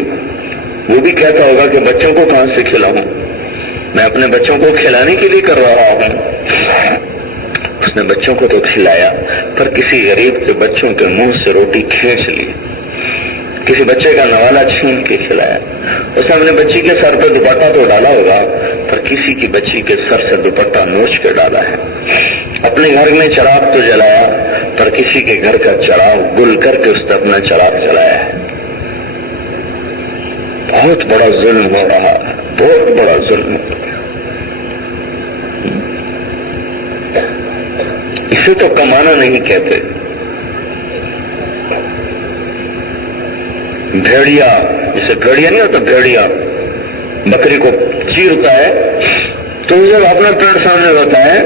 وہ بھی کہتا ہوگا کہ بچوں کو کہاں سے کھلاؤں، میں اپنے بچوں کو کھلانے کے لیے کر رہا ہوں۔ اس نے بچوں کو تو کھلایا، پر کسی غریب کے بچوں کے منہ سے روٹی کھینچ لی، کسی بچے کا نوالا چھین کے کھلایا۔ اس نے اپنے بچی کے سر پہ دوپٹہ تو ڈالا ہوگا، پر کسی کی بچی کے سر سے دوپٹہ نوچ کے ڈالا ہے۔ اپنے گھر میں چراغ تو جلایا، پر کسی کے گھر کا چراغ گل کر کے اس نے اپنا چراغ جلایا ہے۔ بہت بڑا ظلم ہو رہا ہے، بہت بڑا ظلم ہو رہا ہے۔ اسے تو کمانا نہیں کہتے۔ بھیڑیا، جسے بھیڑیا نہیں ہوتا، بھیڑیا بکری کو چیرتا ہے تو اسے اپنا پیڑ سامنے ہوتا ہے،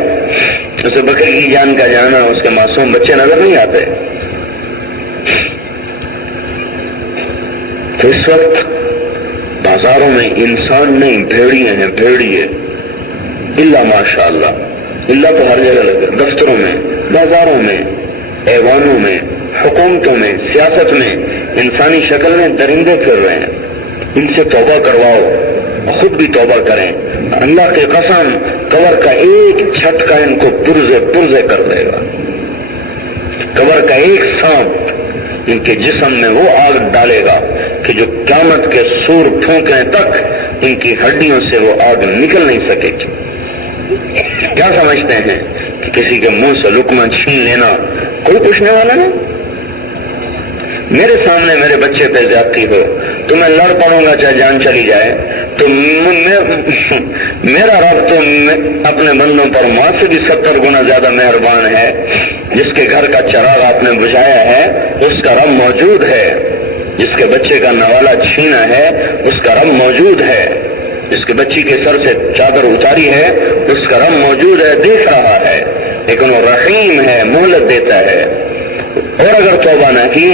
اسے بکری کی جان کا جانا، اس کے معصوم بچے نظر نہیں آتے۔ تو اس وقت بازاروں میں انسان نہیں، بھیڑیے ہیں، بھیڑیے، اللہ ماشاء اللہ، اللہ تو ہر جگہ لگے، دفتروں میں، بازاروں میں، ایوانوں میں، حکومتوں میں، سیاست میں انسانی شکل میں درندے پھر رہے ہیں۔ ان سے توبہ کرواؤ، خود بھی توبہ کریں، اللہ کی قسم قبر کا ایک جھٹکا ان کو پرزے کر دے گا۔ قبر کا ایک سانپ ان کے جسم میں وہ آگ ڈالے گا کہ جو قیامت کے سور پھونکنے تک ان کی ہڈیوں سے وہ آگ نکل نہیں سکے گی۔ کیا سمجھتے ہیں کہ کسی کے منہ سے لقمہ چھین لینا کوئی پوچھنے والا نہیں؟ میرے سامنے میرے بچے پہ زیادتی ہو تو میں لڑ پڑوں گا چاہے جان چلی جائے، تو میرا رب تو اپنے بندوں پر ماں سے بھی 70 گنا زیادہ مہربان ہے. جس کے گھر کا چراغ آپ نے بجھایا ہے اس کا رب موجود ہے. جس کے بچے کا نوالا چھینا ہے اس کا رب موجود ہے. جس کے بچی کے سر سے چادر اتاری ہے اس کا رب موجود ہے، دیکھ رہا ہے. لیکن وہ رحیم ہے، مہلت دیتا ہے. اور اگر توبہ نہ کی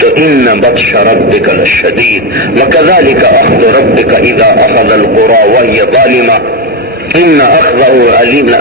تو ان بطش ربک لشدید وکذالک اخذ ربک اذا اخذ القرى وهي ظالمة ان اخذه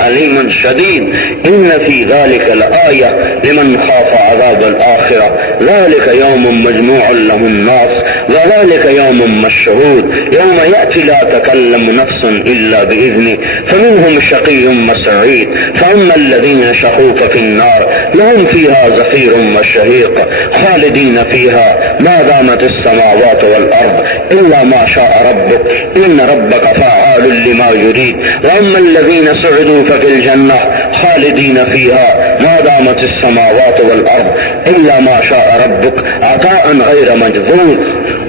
علیم شدید ان فی ذلک لآیہ لمن خاف عذاب الآخرہ ذلک یوم مجموع له الناس وذلك يوم مشهود يوم يأتي لا تكلم نفس إلا بإذنه فمنهم شقي وسعيد فأما الذين شقوا ففي النار لهم فيها زفير وشهيق خالدين فيها ما دامت السماوات والأرض إلا ما شاء ربك إن ربك فعال لما يريد وأما الذين سعدوا ففي الجنة خالدين فيها ما دامت السماوات والأرض إلا ما شاء ربك عطاء غير مجذوذ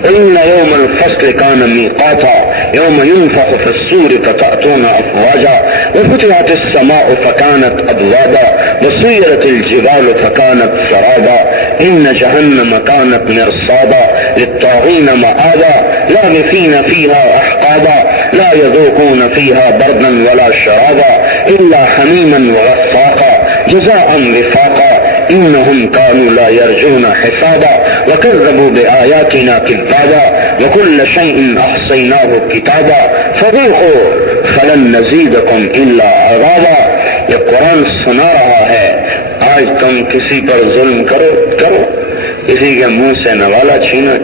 إن يوم الفصل كان ميقاتا يوم ينفخ في الصور فتأتون أفواجا وفتحت السماء فكانت أبوابا وسيرت الجبال فكانت سرابا إن جهنم كانت مرصادا للطاغين مآبا لابثين فيها أحقابا لا يذوقون فيها بردا ولا شرابا إلا حميما وغساقا جزاء وفاقا إنهم كانوا لا يرجون حسابا وكذبوا بآياتنا كذابا وكل شيء أحصيناه كتابا فذوقوا فلن نزيدكم إلا عذابا. یہ قرآن سنا رہا ہے آج تم کسی پر ظلم کرو، کسی کے منہ سے نوالا چھینو،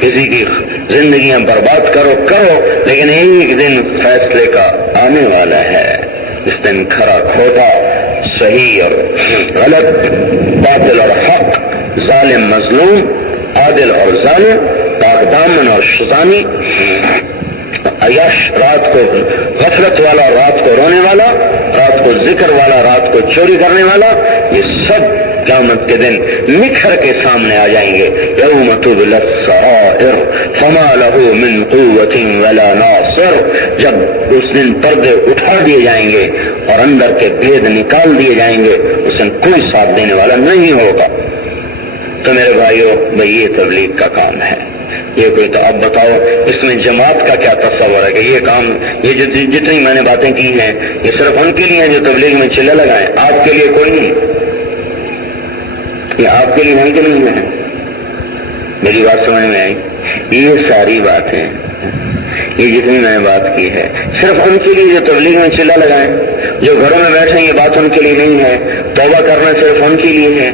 کسی کی زندگیاں برباد کرو، لیکن ایک دن فیصلے کا آنے والا ہے. اس دن کھرا کھوٹا، صحیح اور غلط، باطل اور حق، ظالم مظلوم، عادل اور ظالم، پاک دامن اور شیطانی، عیاش رات کو غفلت والا، رات کو رونے والا، رات کو ذکر والا، رات کو چوری کرنے والا، یہ سب قیامت کے دن نکھر کے سامنے آ جائیں گے. یوم تبلی السرائر فما له من قوت ولا ناصر. جب اس دن پردے اٹھا دیے جائیں گے اور اندر کے بھید نکال دیے جائیں گے، اس دن کوئی ساتھ دینے والا نہیں ہوگا. تو میرے بھائیو، بھائی یہ تبلیغ کا کام ہے. یہ کوئی تو اب بتاؤ اس میں جماعت کا کیا تصور ہے کہ یہ کام، یہ جتنی میں نے باتیں کی ہیں یہ صرف ان کے لیے ہیں جو تبلیغ میں چلے لگائیں، آپ کے لیے کوئی نہیں. یہ آپ کے لیے ہیں کہ نہیں ہے؟ میری بات سمجھ میں آئی؟ یہ ساری باتیں، یہ جتنی میں نے بات کی ہے صرف ان کے لیے جو تبلیغ میں چلا لگائیں. جو گھروں میں بیٹھے ہیں یہ بات ان کے لیے نہیں ہے. توبہ کرنا صرف ان کے لیے ہے.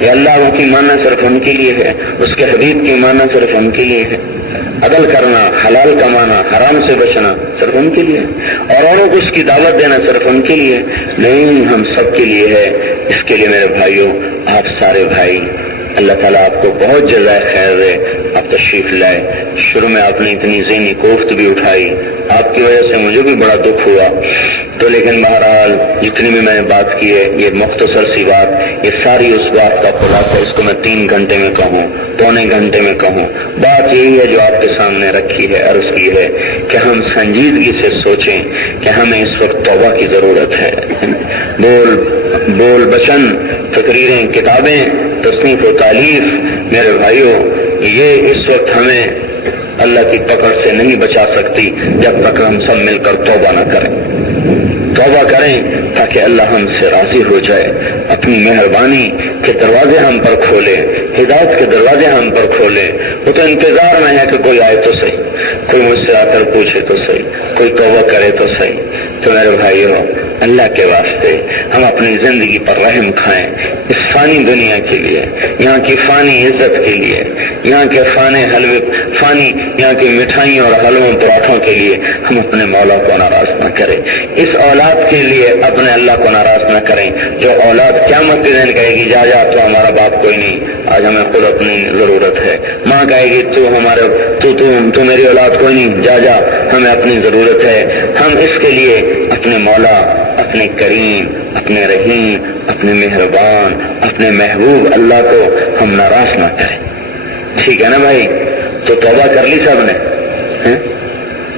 یہ اللہ کی ماننا صرف ان کے لیے ہے. اس کے حبیب کی ماننا صرف ان کے لیے ہے. عدل کرنا، حلال کمانا، حرام سے بچنا صرف ان کے لیے ہے. اور اوروں کو اس کی دعوت دینا صرف ان کے لیے نہیں، ہم سب کے لیے ہے. اس کے لیے میرے بھائیوں، آپ سارے بھائی، اللہ تعالیٰ آپ کو بہت جزائے خیر دے. آپ تشریف لائے. شروع میں آپ نے اتنی ذہنی کوفت بھی اٹھائی، آپ کی وجہ سے مجھے بھی بڑا دکھ ہوا. تو لیکن بہرحال جتنی بھی میں نے بات کی ہے یہ مختصر سی بات، یہ ساری اس بات کا خلاصہ. اس کو میں 3 گھنٹے میں کہوں، پونے گھنٹے میں کہوں، بات یہی ہے جو آپ کے سامنے رکھی ہے، عرض کی ہے کہ ہم سنجیدگی سے سوچیں کہ ہمیں اس وقت توبہ کی ضرورت ہے. بول بچن، تقریریں، کتابیں، تصنیف و تالیف، میرے بھائیوں، یہ اس وقت ہمیں اللہ کی پکڑ سے نہیں بچا سکتی جب تک ہم سب مل کر توبہ نہ کریں. توبہ کریں تاکہ اللہ ہم سے راضی ہو جائے، اپنی مہربانی کے دروازے ہم پر کھولے، ہدایت کے دروازے ہم پر کھولے. وہ تو انتظار میں ہے کہ کوئی آئے تو صحیح، کوئی مجھ سے آ کر پوچھے تو صحیح، کوئی توبہ کرے تو صحیح. تو میرے بھائیوں، اللہ کے واسطے ہم اپنی زندگی پر رحم کھائیں. اس فانی دنیا کے لیے، یہاں کی فانی عزت کے لیے، یہاں کے فانی یہاں کی مٹھائیوں اور حلووں پراٹھوں کے لیے ہم اپنے مولا کو ناراض نہ کریں. اس اولاد کے لیے اپنے اللہ کو ناراض نہ کریں. جو اولاد قیامت کے دن کہے گی جا تو ہمارا باپ کوئی نہیں، آج ہمیں خود اپنی ضرورت ہے. ماں کہے گی تو میری اولاد کوئی نہیں، جا ہمیں اپنی ضرورت ہے. ہم اس کے لیے اپنے مولا، اپنے کریم، اپنے رحیم، اپنے مہربان، اپنے محبوب اللہ کو ہم ناراض نہ کریں. ٹھیک ہے نا بھائی؟ تو توبہ کر لی سب نے؟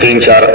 3-4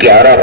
11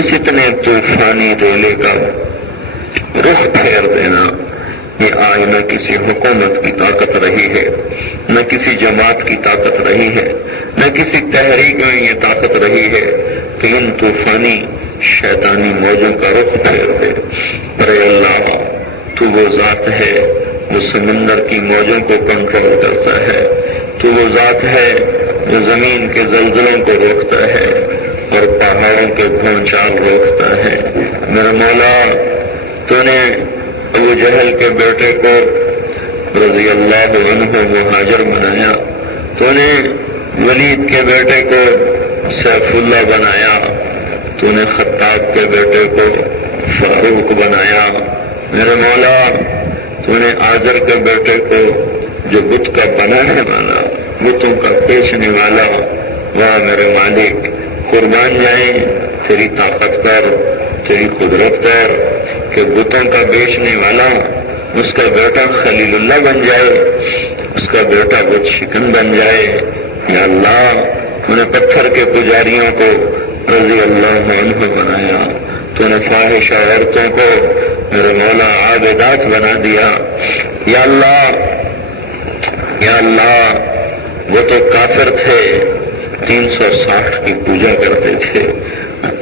اس اتنے طوفانی ریلے کا رخ پھیر دینا، یہ آج نہ کسی حکومت کی طاقت رہی ہے، نہ کسی جماعت کی طاقت رہی ہے، نہ کسی تحریک میں یہ طاقت رہی ہے کہ ان طوفانی شیطانی موجوں کا رخ پھیر دے۔ پر اے اللہ، تو وہ ذات ہے وہ سمندر کی موجوں کو کنٹرول کرتا ہے، تو وہ ذات ہے جو زمین کے زلزلوں کو روکتا ہے اور پہاڑوں کے بھونچال روکتا ہے۔ میرا مولا، تو نے ابو جہل کے بیٹے کو رضی اللہ عنہ مہاجر بنایا، تو نے ولید کے بیٹے کو سیف اللہ بنایا، تو نے خطاب کے بیٹے کو فاروق بنایا۔ میرے مولا، تو نے آذر کے بیٹے کو جو بت کا بنانے والا، بتوں کا بیچنے والا، واہ میرے مالک، قربان جائیں تیری طاقت پر، تیری قدرت پر کہ بتوں کا بیچنے والا اس کا بیٹا خلیل اللہ بن جائے، اس کا بیٹا بت شکن بن جائے۔ یا اللہ، تو نے پتھر کے پجاریوں کو رضی اللہ عنہ بنایا، تو نے فاحشہ عورتوں کو میرے مولا عابدات بنا دیا۔ یا اللہ، یا اللہ، وہ تو کافر تھے، 360 کی پوجا کرتے تھے،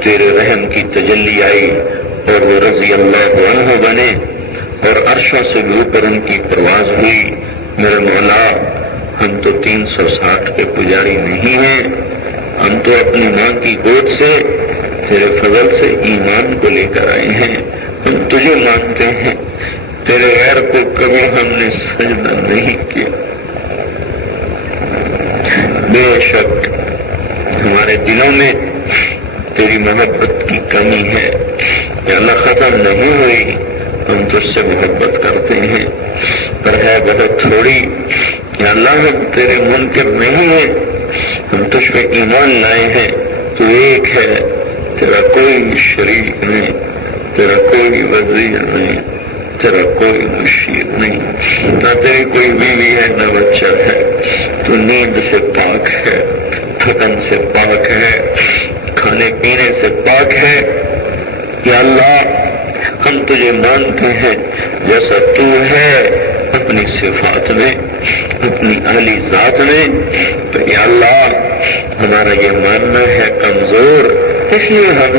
تیرے رحم کی تجلی آئی اور وہ رضی اللہ عنہ بنے اور عرشوں سے بھی اوپر ان کی پرواز ہوئی۔ میرے مولا، ہم تو 360 کے پجاری نہیں ہیں، ہم تو اپنی ماں کی گود سے تیرے فضل سے ایمان کو لے کر آئے ہیں، ہم تجھے مانتے ہیں، تیرے غیر کو کبھی ہم نے سجدہ نہیں کیا۔ بے شک ہمارے دلوں میں تیری محبت کی کمی ہے، یا اللہ ختم نہیں ہوئی، ہم تجھ سے محبت کرتے ہیں پر ہے بہت تھوڑی۔ یا اللہ، ہم تیرے منکر نہیں ہیں، ہم تجھ پہ ایمان لائے ہیں، تو ایک ہے، تیرا کوئی شریک نہیں، تیرا کوئی وزیر نہیں، تیرا کوئی مشیر نہیں، نہ تیری کوئی بیوی ہے نہ بچہ ہے، تو نیند سے پاک ہے، تھکن سے پاک ہے، کھانے پینے سے پاک ہے۔ یا اللہ، ہم تجھے مانتے ہیں جیسا تو ہے اپنی صفات میں، اپنی اعلی ذات میں، تو یا اللہ ہمارا یہ ماننا ہے کمزور، اس لیے ہم